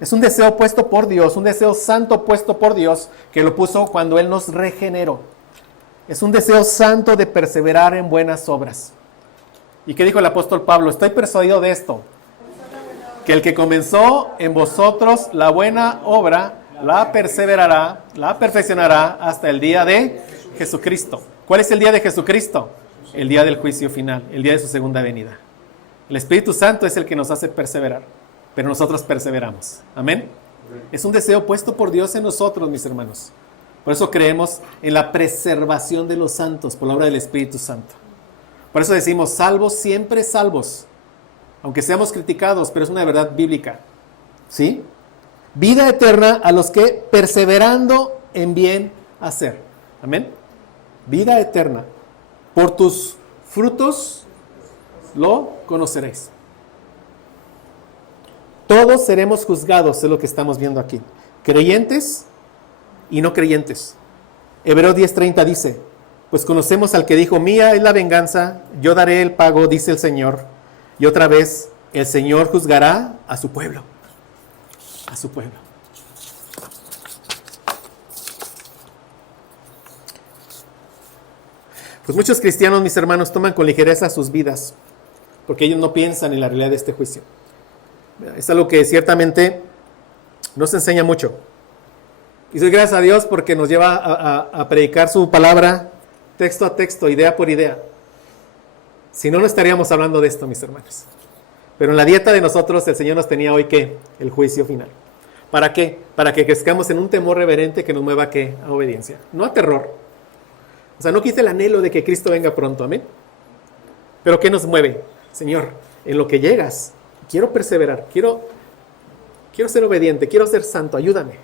Es un deseo puesto por Dios, un deseo santo puesto por Dios, que lo puso cuando Él nos regeneró. Es un deseo santo de perseverar en buenas obras. ¿Y qué dijo el apóstol Pablo? Estoy persuadido de esto, que el que comenzó en vosotros la buena obra, la perseverará, la perfeccionará hasta el día de Jesucristo. ¿Cuál es el día de Jesucristo? El día del juicio final, el día de su segunda venida. El Espíritu Santo es el que nos hace perseverar, pero nosotros perseveramos. Amén. Es un deseo puesto por Dios en nosotros, mis hermanos. Por eso creemos en la preservación de los santos por la obra del Espíritu Santo. Por eso decimos, salvos, siempre salvos. Aunque seamos criticados, pero es una verdad bíblica. ¿Sí? Vida eterna a los que perseverando en bien hacer. Amén. Vida eterna. Por tus frutos lo conoceréis. Todos seremos juzgados, es lo que estamos viendo aquí. Creyentes y no creyentes. Hebreos 10:30 dice, pues conocemos al que dijo, mía es la venganza, yo daré el pago, dice el Señor. Y otra vez, el Señor juzgará a su pueblo. A su pueblo. Pues muchos cristianos, mis hermanos, toman con ligereza sus vidas, porque ellos no piensan en la realidad de este juicio. Es algo que ciertamente no se enseña mucho. Y doy gracias a Dios porque nos lleva a predicar su palabra texto a texto, idea por idea. Si no, no estaríamos hablando de esto, mis hermanos. Pero en la dieta de nosotros, el Señor nos tenía hoy, ¿qué? El juicio final. ¿Para qué? Para que crezcamos en un temor reverente que nos mueva, ¿qué? A obediencia, no a terror. O sea, no quise el anhelo de que Cristo venga pronto, amén. Pero ¿qué nos mueve? Señor, en lo que llegas, quiero perseverar, quiero ser obediente, quiero ser santo, ayúdame.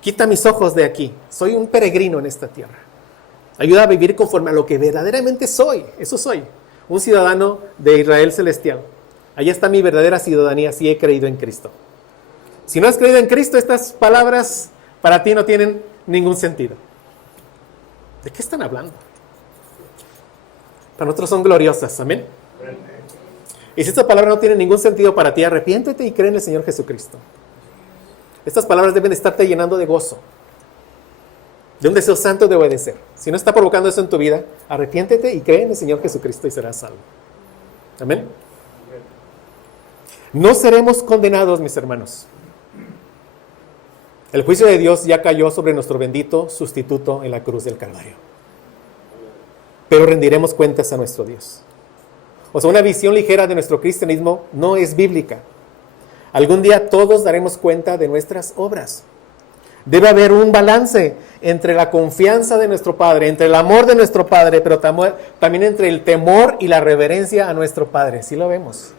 Quita mis ojos de aquí, soy un peregrino en esta tierra. Ayuda a vivir conforme a lo que verdaderamente soy, eso soy, un ciudadano de Israel celestial. Allá está mi verdadera ciudadanía si he creído en Cristo. Si no has creído en Cristo, estas palabras para ti no tienen ningún sentido. ¿De qué están hablando? Para nosotros son gloriosas, amén. Y si esta palabra no tiene ningún sentido para ti, arrepiéntete y cree en el Señor Jesucristo. Estas palabras deben estarte llenando de gozo, de un deseo santo de obedecer. Si no está provocando eso en tu vida, arrepiéntete y cree en el Señor Jesucristo y serás salvo. Amén. No seremos condenados, mis hermanos. El juicio de Dios ya cayó sobre nuestro bendito sustituto en la cruz del Calvario. Pero rendiremos cuentas a nuestro Dios. O sea, una visión ligera de nuestro cristianismo no es bíblica. Algún día todos daremos cuenta de nuestras obras. Debe haber un balance entre la confianza de nuestro Padre, entre el amor de nuestro Padre, pero también entre el temor y la reverencia a nuestro Padre. ¿Sí lo vemos?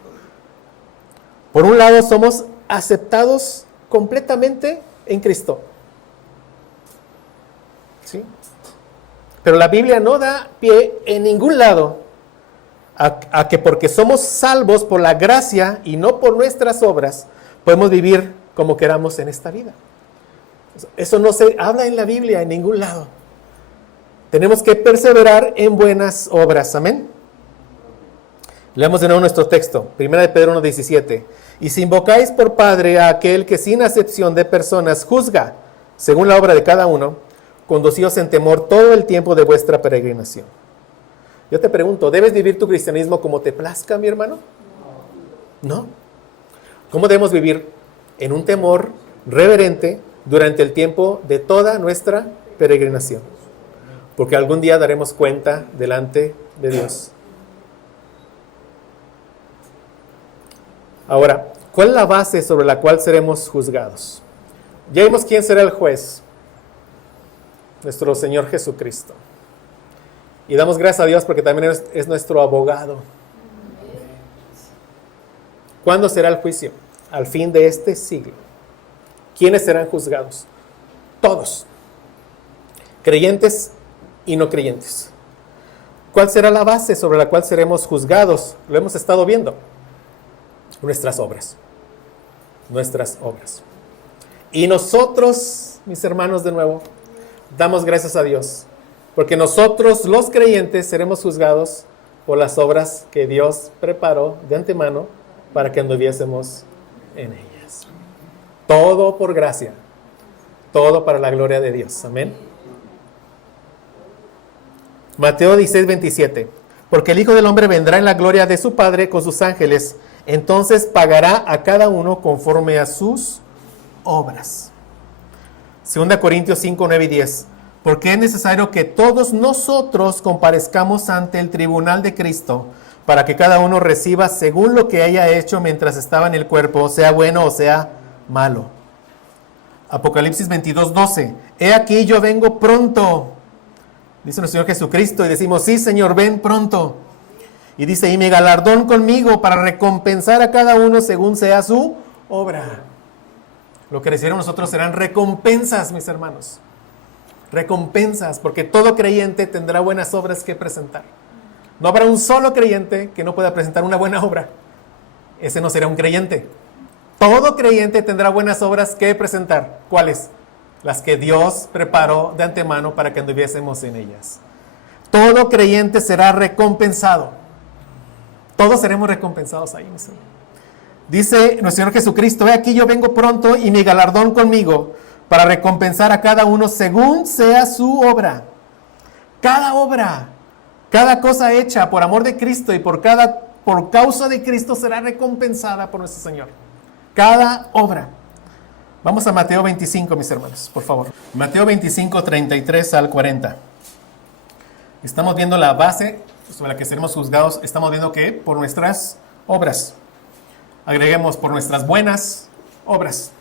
Por un lado, somos aceptados completamente en Cristo. ¿Sí? Pero la Biblia no da pie en ningún lado a que porque somos salvos por la gracia y no por nuestras obras, podemos vivir como queramos en esta vida. Eso no se habla en la Biblia en ningún lado. Tenemos que perseverar en buenas obras. Amén. Leamos de nuevo nuestro texto, 1 de Pedro 1:17. Y si invocáis por Padre a aquel que sin acepción de personas juzga, según la obra de cada uno, conducíos en temor todo el tiempo de vuestra peregrinación. Yo te pregunto, ¿debes vivir tu cristianismo como te plazca, mi hermano? No. ¿Cómo debemos vivir? En un temor reverente durante el tiempo de toda nuestra peregrinación. Porque algún día daremos cuenta delante de Dios. Ahora, ¿cuál es la base sobre la cual seremos juzgados? Ya vimos quién será el juez. Nuestro Señor Jesucristo. Y damos gracias a Dios porque también es nuestro abogado. ¿Cuándo será el juicio? Al fin de este siglo. ¿Quiénes serán juzgados? Todos. Creyentes y no creyentes. ¿Cuál será la base sobre la cual seremos juzgados? Lo hemos estado viendo. Nuestras obras. Nuestras obras. Y nosotros, mis hermanos, de nuevo, damos gracias a Dios. Porque nosotros, los creyentes, seremos juzgados por las obras que Dios preparó de antemano para que anduviésemos en ellas. Todo por gracia. Todo para la gloria de Dios. Amén. Mateo 16:27. Porque el Hijo del Hombre vendrá en la gloria de su Padre con sus ángeles. Entonces pagará a cada uno conforme a sus obras. 2 Corintios 5, 9 y 10. Porque es necesario que todos nosotros comparezcamos ante el tribunal de Cristo, para que cada uno reciba según lo que haya hecho mientras estaba en el cuerpo, sea bueno o sea malo. Apocalipsis 22, 12. He aquí yo vengo pronto, dice nuestro Señor Jesucristo, y decimos, sí Señor, ven pronto. Y dice, y mi galardón conmigo para recompensar a cada uno según sea su obra. Lo que recibieron nosotros serán recompensas, mis hermanos. Recompensas, porque todo creyente tendrá buenas obras que presentar. No habrá un solo creyente que no pueda presentar una buena obra. Ese no será un creyente. Todo creyente tendrá buenas obras que presentar. ¿Cuáles? Las que Dios preparó de antemano para que anduviésemos en ellas. Todo creyente será recompensado. Todos seremos recompensados ahí. Dice nuestro Señor Jesucristo, he aquí yo vengo pronto y mi galardón conmigo, para recompensar a cada uno según sea su obra. Cada obra, cada cosa hecha por amor de Cristo y por causa de Cristo será recompensada por nuestro Señor. Cada obra. Vamos a Mateo 25, mis hermanos, por favor. Mateo 25, 33 al 40. Estamos viendo la base sobre la que seremos juzgados. Estamos viendo que por nuestras obras. Agreguemos por nuestras buenas obras.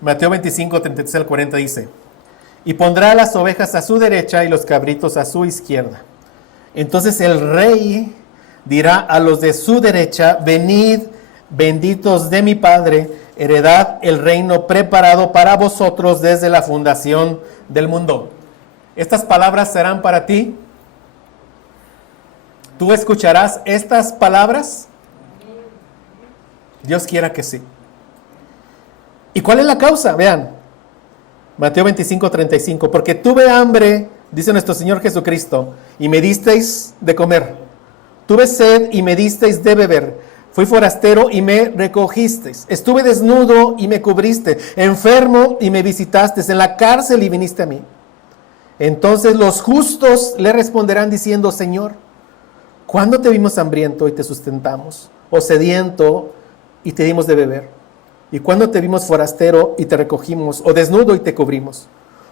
Mateo 25, 33 al 40 dice, y pondrá las ovejas a su derecha y los cabritos a su izquierda. Entonces el rey dirá a los de su derecha, venid, benditos de mi Padre, heredad el reino preparado para vosotros desde la fundación del mundo. Estas palabras serán para ti. ¿Tú escucharás estas palabras? Dios quiera que sí. ¿Y cuál es la causa? Vean, Mateo 25, 35. Porque tuve hambre, dice nuestro Señor Jesucristo, y me disteis de comer. Tuve sed y me disteis de beber. Fui forastero y me recogisteis. Estuve desnudo y me cubriste. Enfermo y me visitaste. En la cárcel y viniste a mí. Entonces los justos le responderán diciendo, Señor, ¿cuándo te vimos hambriento y te sustentamos? O sediento y te dimos de beber. ¿Y cuándo te vimos forastero y te recogimos? O desnudo y te cubrimos.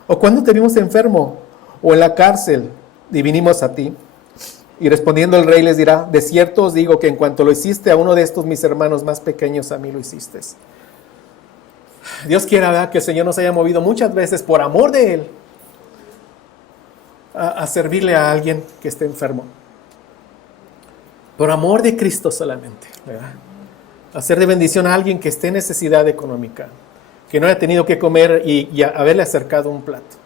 ¿O cuándo te vimos enfermo o en la cárcel y vinimos a ti? Y respondiendo el rey les dirá, de cierto os digo que en cuanto lo hiciste a uno de estos mis hermanos más pequeños, a mí lo hiciste. Dios quiera, ¿verdad?, que el Señor nos haya movido muchas veces por amor de Él a servirle a alguien que esté enfermo. Por amor de Cristo solamente, ¿verdad? Hacer de bendición a alguien que esté en necesidad económica, que no haya tenido que comer y haberle acercado un plato.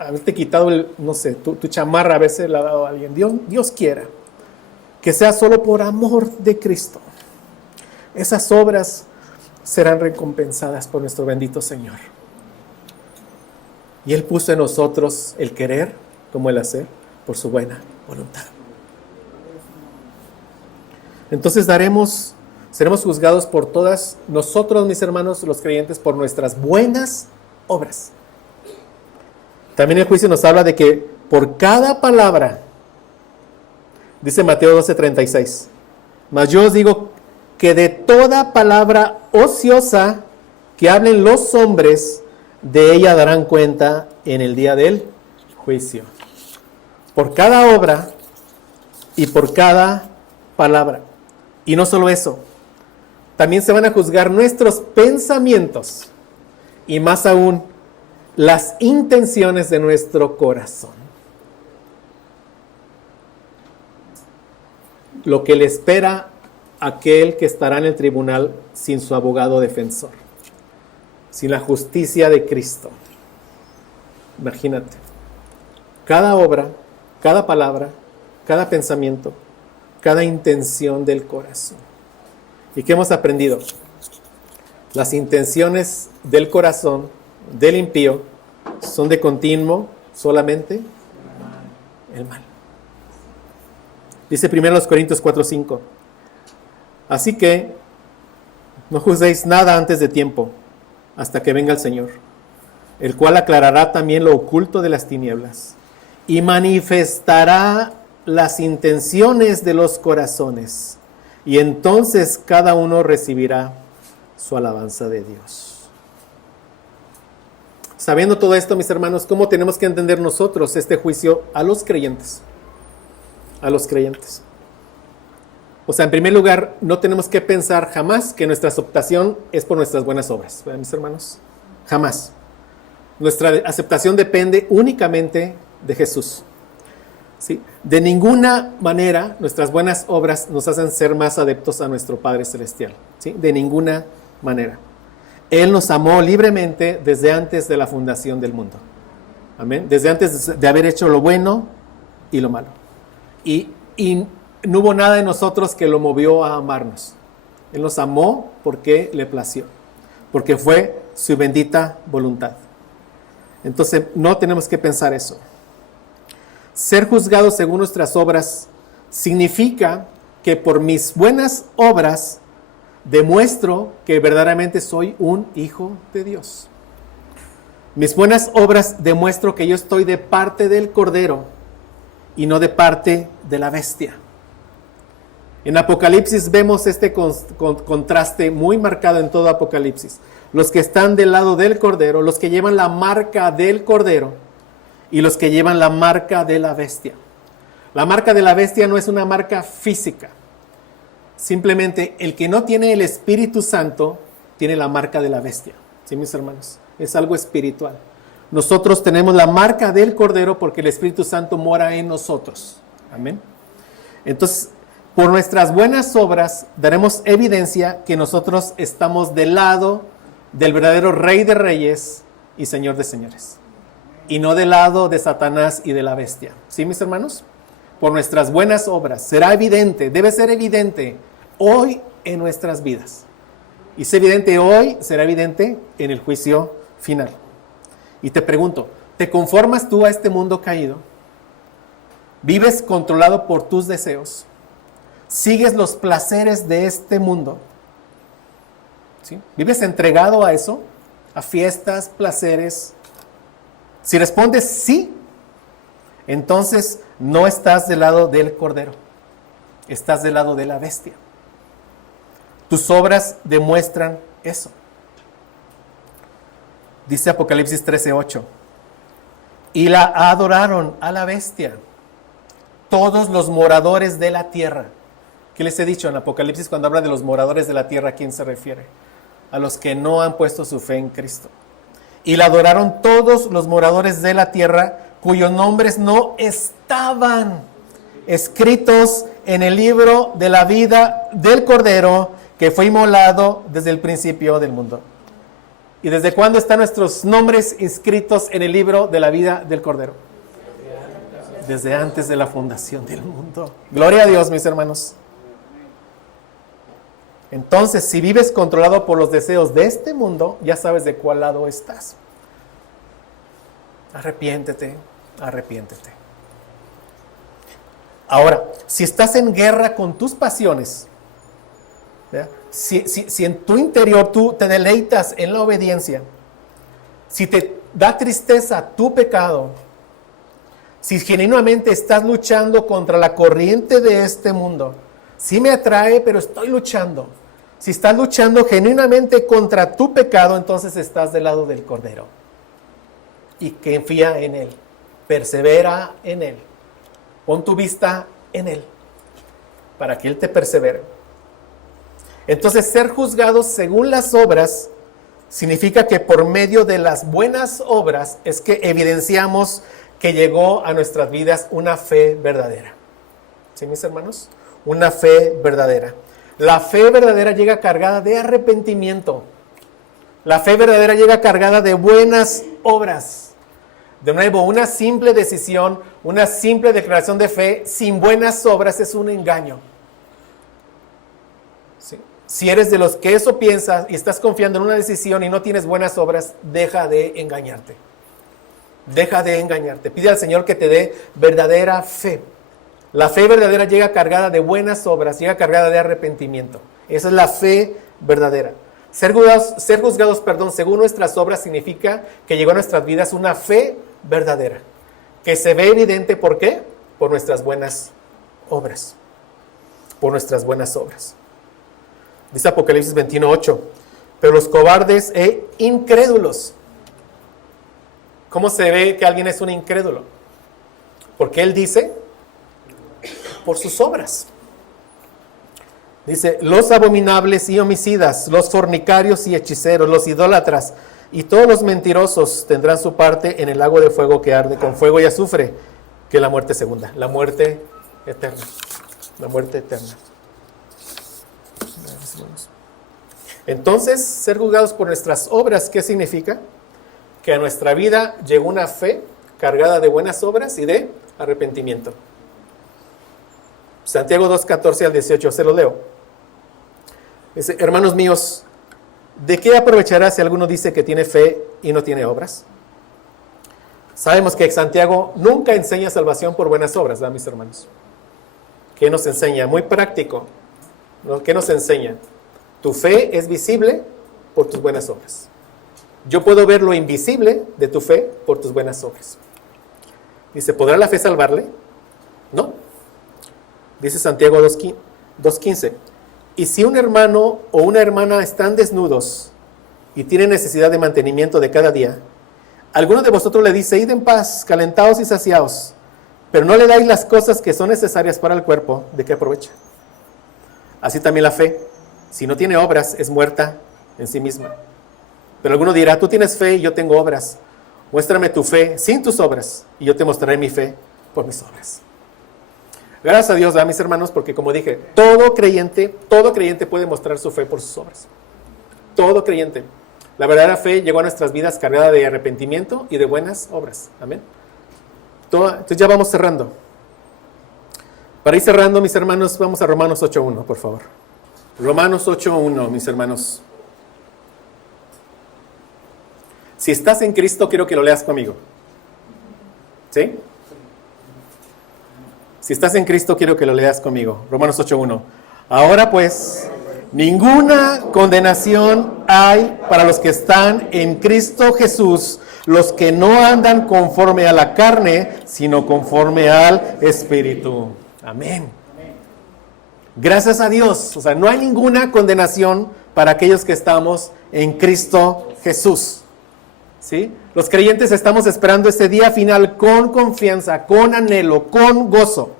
Haberte quitado, tu chamarra, a veces la ha dado a alguien. Dios quiera que sea solo por amor de Cristo. Esas obras serán recompensadas por nuestro bendito Señor. Y Él puso en nosotros el querer como el hacer por su buena voluntad. Entonces seremos juzgados por todas nosotros, mis hermanos, los creyentes, por nuestras buenas obras. También el juicio nos habla de que por cada palabra, dice Mateo 12:36, mas yo os digo que de toda palabra ociosa que hablen los hombres, de ella darán cuenta en el día del juicio. Por cada obra y por cada palabra. Y no solo eso, también se van a juzgar nuestros pensamientos y más aún las intenciones de nuestro corazón. Lo que le espera a aquel que estará en el tribunal sin su abogado defensor, sin la justicia de Cristo. Imagínate, cada obra, cada palabra, cada pensamiento, cada intención del corazón. ¿Y qué hemos aprendido? Las intenciones del corazón del impío son de continuo solamente el mal. Dice 1 Corintios 4:5. Así que no juzguéis nada antes de tiempo, hasta que venga el Señor, el cual aclarará también lo oculto de las tinieblas y manifestará las intenciones de los corazones, y entonces cada uno recibirá su alabanza de Dios. Sabiendo todo esto, mis hermanos, ¿cómo tenemos que entender nosotros este juicio a los creyentes? A los creyentes. O sea, en primer lugar, no tenemos que pensar jamás que nuestra aceptación es por nuestras buenas obras, ¿verdad, mis hermanos? Jamás. Nuestra aceptación depende únicamente de Jesús. ¿Sí? De ninguna manera nuestras buenas obras nos hacen ser más adeptos a nuestro Padre Celestial. ¿Sí? De ninguna manera. Él nos amó libremente desde antes de la fundación del mundo. Amén. Desde antes de haber hecho lo bueno y lo malo. Y no hubo nada en nosotros que lo movió a amarnos. Él nos amó porque le plació. Porque fue su bendita voluntad. Entonces no tenemos que pensar eso. Ser juzgados según nuestras obras significa que por mis buenas obras demuestro que verdaderamente soy un hijo de Dios. Mis buenas obras demuestro que yo estoy de parte del Cordero y no de parte de la bestia. En Apocalipsis vemos este contraste muy marcado en todo Apocalipsis. Los que están del lado del Cordero, los que llevan la marca del Cordero, y los que llevan la marca de la bestia. La marca de la bestia no es una marca física. Simplemente el que no tiene el Espíritu Santo tiene la marca de la bestia. ¿Sí, mis hermanos? Es algo espiritual. Nosotros tenemos la marca del Cordero porque el Espíritu Santo mora en nosotros. Amén. Entonces, por nuestras buenas obras daremos evidencia que nosotros estamos del lado del verdadero Rey de Reyes y Señor de Señores. Y no del lado de Satanás y de la bestia. ¿Sí, mis hermanos? Por nuestras buenas obras. Será evidente, debe ser evidente hoy en nuestras vidas. Y es evidente hoy, será evidente en el juicio final. Y te pregunto, ¿te conformas tú a este mundo caído? Vives controlado por tus deseos. Sigues los placeres de este mundo. ¿Sí? Vives entregado a eso, a fiestas, placeres. Si respondes sí, entonces no estás del lado del Cordero. Estás del lado de la bestia. Tus obras demuestran eso. Dice Apocalipsis 13:8. Y la adoraron a la bestia todos los moradores de la tierra. ¿Qué les he dicho en Apocalipsis cuando habla de los moradores de la tierra? ¿A quién se refiere? A los que no han puesto su fe en Cristo. Y la adoraron todos los moradores de la tierra cuyos nombres no estaban escritos en el libro de la vida del Cordero que fue inmolado desde el principio del mundo. ¿Y desde cuándo están nuestros nombres inscritos en el libro de la vida del Cordero? Desde antes de la fundación del mundo. Gloria a Dios, mis hermanos. Entonces, si vives controlado por los deseos de este mundo, ya sabes de cuál lado estás. Arrepiéntete, arrepiéntete. Ahora, si estás en guerra con tus pasiones, si en tu interior tú te deleitas en la obediencia, si te da tristeza tu pecado, si genuinamente estás luchando contra la corriente de este mundo, sí me atrae, pero estoy luchando. Si estás luchando genuinamente contra tu pecado, entonces estás del lado del Cordero. Y confía en Él. Persevera en Él. Pon tu vista en Él. Para que Él te persevere. Entonces, ser juzgados según las obras significa que por medio de las buenas obras es que evidenciamos que llegó a nuestras vidas una fe verdadera. ¿Sí, mis hermanos? Una fe verdadera. La fe verdadera llega cargada de arrepentimiento. La fe verdadera llega cargada de buenas obras. De nuevo, una simple decisión, una simple declaración de fe sin buenas obras es un engaño. ¿Sí? Si eres de los que eso piensas y estás confiando en una decisión y no tienes buenas obras, deja de engañarte. Deja de engañarte. Pide al Señor que te dé verdadera fe. La fe verdadera llega cargada de buenas obras, llega cargada de arrepentimiento. Esa es la fe verdadera. Ser juzgados, según nuestras obras significa que llegó a nuestras vidas una fe verdadera, que se ve evidente, ¿por qué? Por nuestras buenas obras. Por nuestras buenas obras. Dice Apocalipsis 21:8, pero los cobardes e incrédulos. ¿Cómo se ve que alguien es un incrédulo? Porque él dice, por sus obras. Dice, los abominables y homicidas, los fornicarios y hechiceros, los idólatras y todos los mentirosos tendrán su parte en el lago de fuego que arde con fuego y azufre, que es la muerte segunda, la muerte eterna. La muerte eterna. Entonces, ser juzgados por nuestras obras, ¿qué significa? Que a nuestra vida llegó una fe cargada de buenas obras y de arrepentimiento. Santiago 2:14 al 18, se lo leo. Dice, hermanos míos, ¿de qué aprovechará si alguno dice que tiene fe y no tiene obras? Sabemos que Santiago nunca enseña salvación por buenas obras, ¿verdad, mis hermanos? ¿Qué nos enseña? Muy práctico, ¿no? ¿Qué nos enseña? Tu fe es visible por tus buenas obras. Yo puedo ver lo invisible de tu fe por tus buenas obras. Dice, ¿podrá la fe salvarle? No. Dice Santiago 2:15. Y si un hermano o una hermana están desnudos y tienen necesidad de mantenimiento de cada día, alguno de vosotros le dice, id en paz, calentaos y saciaos, pero no le dais las cosas que son necesarias para el cuerpo, ¿de qué aprovecha? Así también la fe, si no tiene obras, es muerta en sí misma. Pero alguno dirá, tú tienes fe y yo tengo obras. Muéstrame tu fe sin tus obras y yo te mostraré mi fe por mis obras. Gracias a Dios, ¿verdad, mis hermanos? Porque como dije, todo creyente puede mostrar su fe por sus obras. Todo creyente. La verdadera fe llegó a nuestras vidas cargada de arrepentimiento y de buenas obras. Amén. Entonces ya vamos cerrando. Para ir cerrando, mis hermanos, vamos a Romanos 8:1, por favor. Romanos 8:1, mis hermanos. Si estás en Cristo, quiero que lo leas conmigo. ¿Sí? Si estás en Cristo, quiero que lo leas conmigo. Romanos 8:1. Ahora pues, ninguna condenación hay para los que están en Cristo Jesús, los que no andan conforme a la carne, sino conforme al Espíritu. Amén. Gracias a Dios. O sea, no hay ninguna condenación para aquellos que estamos en Cristo Jesús. ¿Sí? Los creyentes estamos esperando ese día final con confianza, con anhelo, con gozo.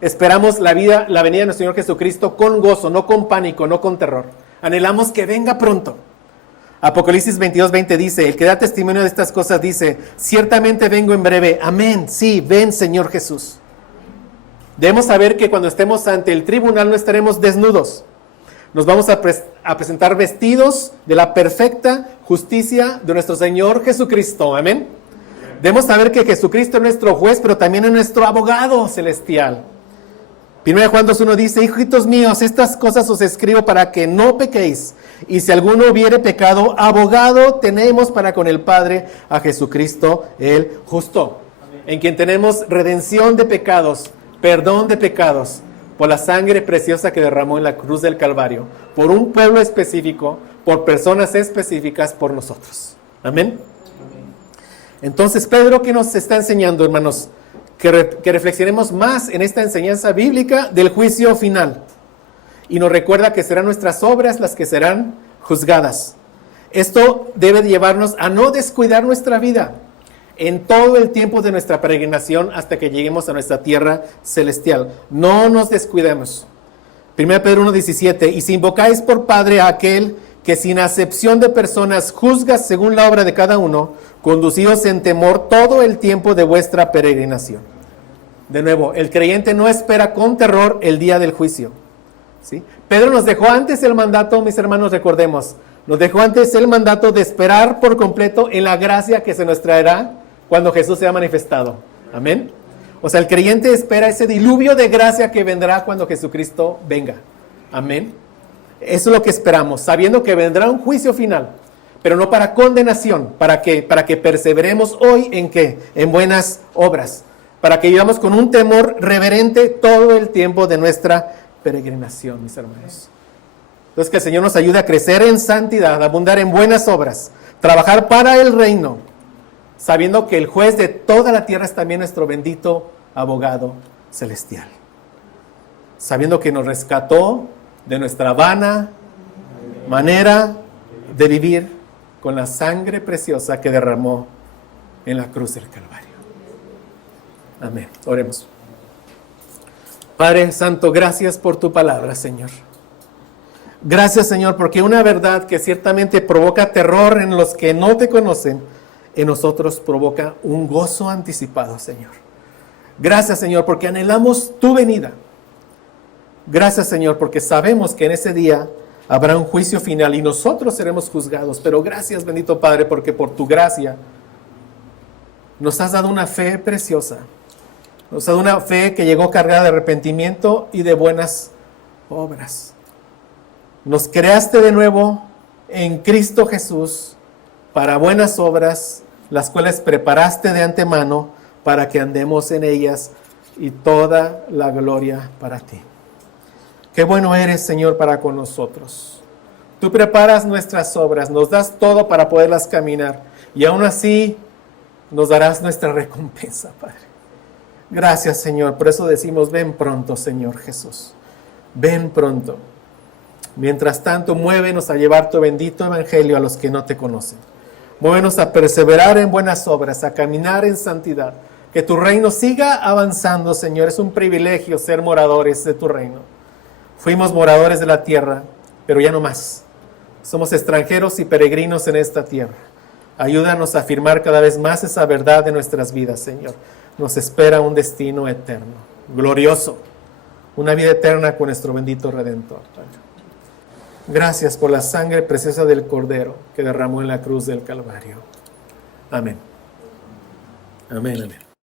Esperamos la venida de nuestro Señor Jesucristo con gozo, no con pánico, no con terror. Anhelamos que venga pronto. Apocalipsis 22:20 dice, el que da testimonio de estas cosas dice, ciertamente vengo en breve. Amén. Sí, ven Señor Jesús. Debemos saber que cuando estemos ante el tribunal no estaremos desnudos. Nos vamos a presentar vestidos de la perfecta justicia de nuestro Señor Jesucristo. Amén. Debemos saber que Jesucristo es nuestro juez, pero también es nuestro abogado celestial. 1 Juan 2:1 dice, hijitos míos, estas cosas os escribo para que no pequéis. Y si alguno hubiere pecado, abogado tenemos para con el Padre a Jesucristo el justo. Amén. En quien tenemos redención de pecados, perdón de pecados, por la sangre preciosa que derramó en la cruz del Calvario, por un pueblo específico, por personas específicas, por nosotros. Amén. Entonces, Pedro, ¿qué nos está enseñando, hermanos? Que reflexionemos más en esta enseñanza bíblica del juicio final. Y nos recuerda que serán nuestras obras las que serán juzgadas. Esto debe llevarnos a no descuidar nuestra vida en todo el tiempo de nuestra peregrinación hasta que lleguemos a nuestra tierra celestial. No nos descuidemos. 1 Pedro 1:17, y si invocáis por Padre a aquel que sin acepción de personas juzga según la obra de cada uno, conducidos en temor todo el tiempo de vuestra peregrinación. De nuevo, el creyente no espera con terror el día del juicio. ¿Sí? Pedro nos dejó antes el mandato, mis hermanos, recordemos, nos dejó antes el mandato de esperar por completo en la gracia que se nos traerá cuando Jesús sea manifestado. Amén. O sea, el creyente espera ese diluvio de gracia que vendrá cuando Jesucristo venga. Amén. Eso es lo que esperamos, sabiendo que vendrá un juicio final, pero no para condenación, para que perseveremos hoy en ¿qué? En buenas obras, para que vivamos con un temor reverente todo el tiempo de nuestra peregrinación, mis hermanos. Entonces, que el Señor nos ayude a crecer en santidad, a abundar en buenas obras, trabajar para el reino, sabiendo que el juez de toda la tierra es también nuestro bendito abogado celestial, sabiendo que nos rescató de nuestra vana manera de vivir con la sangre preciosa que derramó en la cruz del Calvario. Amén. Oremos. Padre Santo, gracias por tu palabra, Señor. Gracias, Señor, porque una verdad que ciertamente provoca terror en los que no te conocen, en nosotros provoca un gozo anticipado, Señor. Gracias, Señor, porque anhelamos tu venida. Gracias, Señor, porque sabemos que en ese día habrá un juicio final y nosotros seremos juzgados. Pero gracias, bendito Padre, porque por tu gracia nos has dado una fe preciosa. Nos has dado una fe que llegó cargada de arrepentimiento y de buenas obras. Nos creaste de nuevo en Cristo Jesús para buenas obras, las cuales preparaste de antemano para que andemos en ellas, y toda la gloria para ti. Qué bueno eres, Señor, para con nosotros. Tú preparas nuestras obras, nos das todo para poderlas caminar, y aún así nos darás nuestra recompensa, Padre. Gracias, Señor. Por eso decimos, ven pronto, Señor Jesús. Ven pronto. Mientras tanto, muévenos a llevar tu bendito evangelio a los que no te conocen. Muévenos a perseverar en buenas obras, a caminar en santidad. Que tu reino siga avanzando, Señor. Es un privilegio ser moradores de tu reino. Fuimos moradores de la tierra, pero ya no más. Somos extranjeros y peregrinos en esta tierra. Ayúdanos a afirmar cada vez más esa verdad de nuestras vidas, Señor. Nos espera un destino eterno, glorioso. Una vida eterna con nuestro bendito Redentor, Padre. Gracias por la sangre preciosa del Cordero que derramó en la cruz del Calvario. Amén. Amén, amén.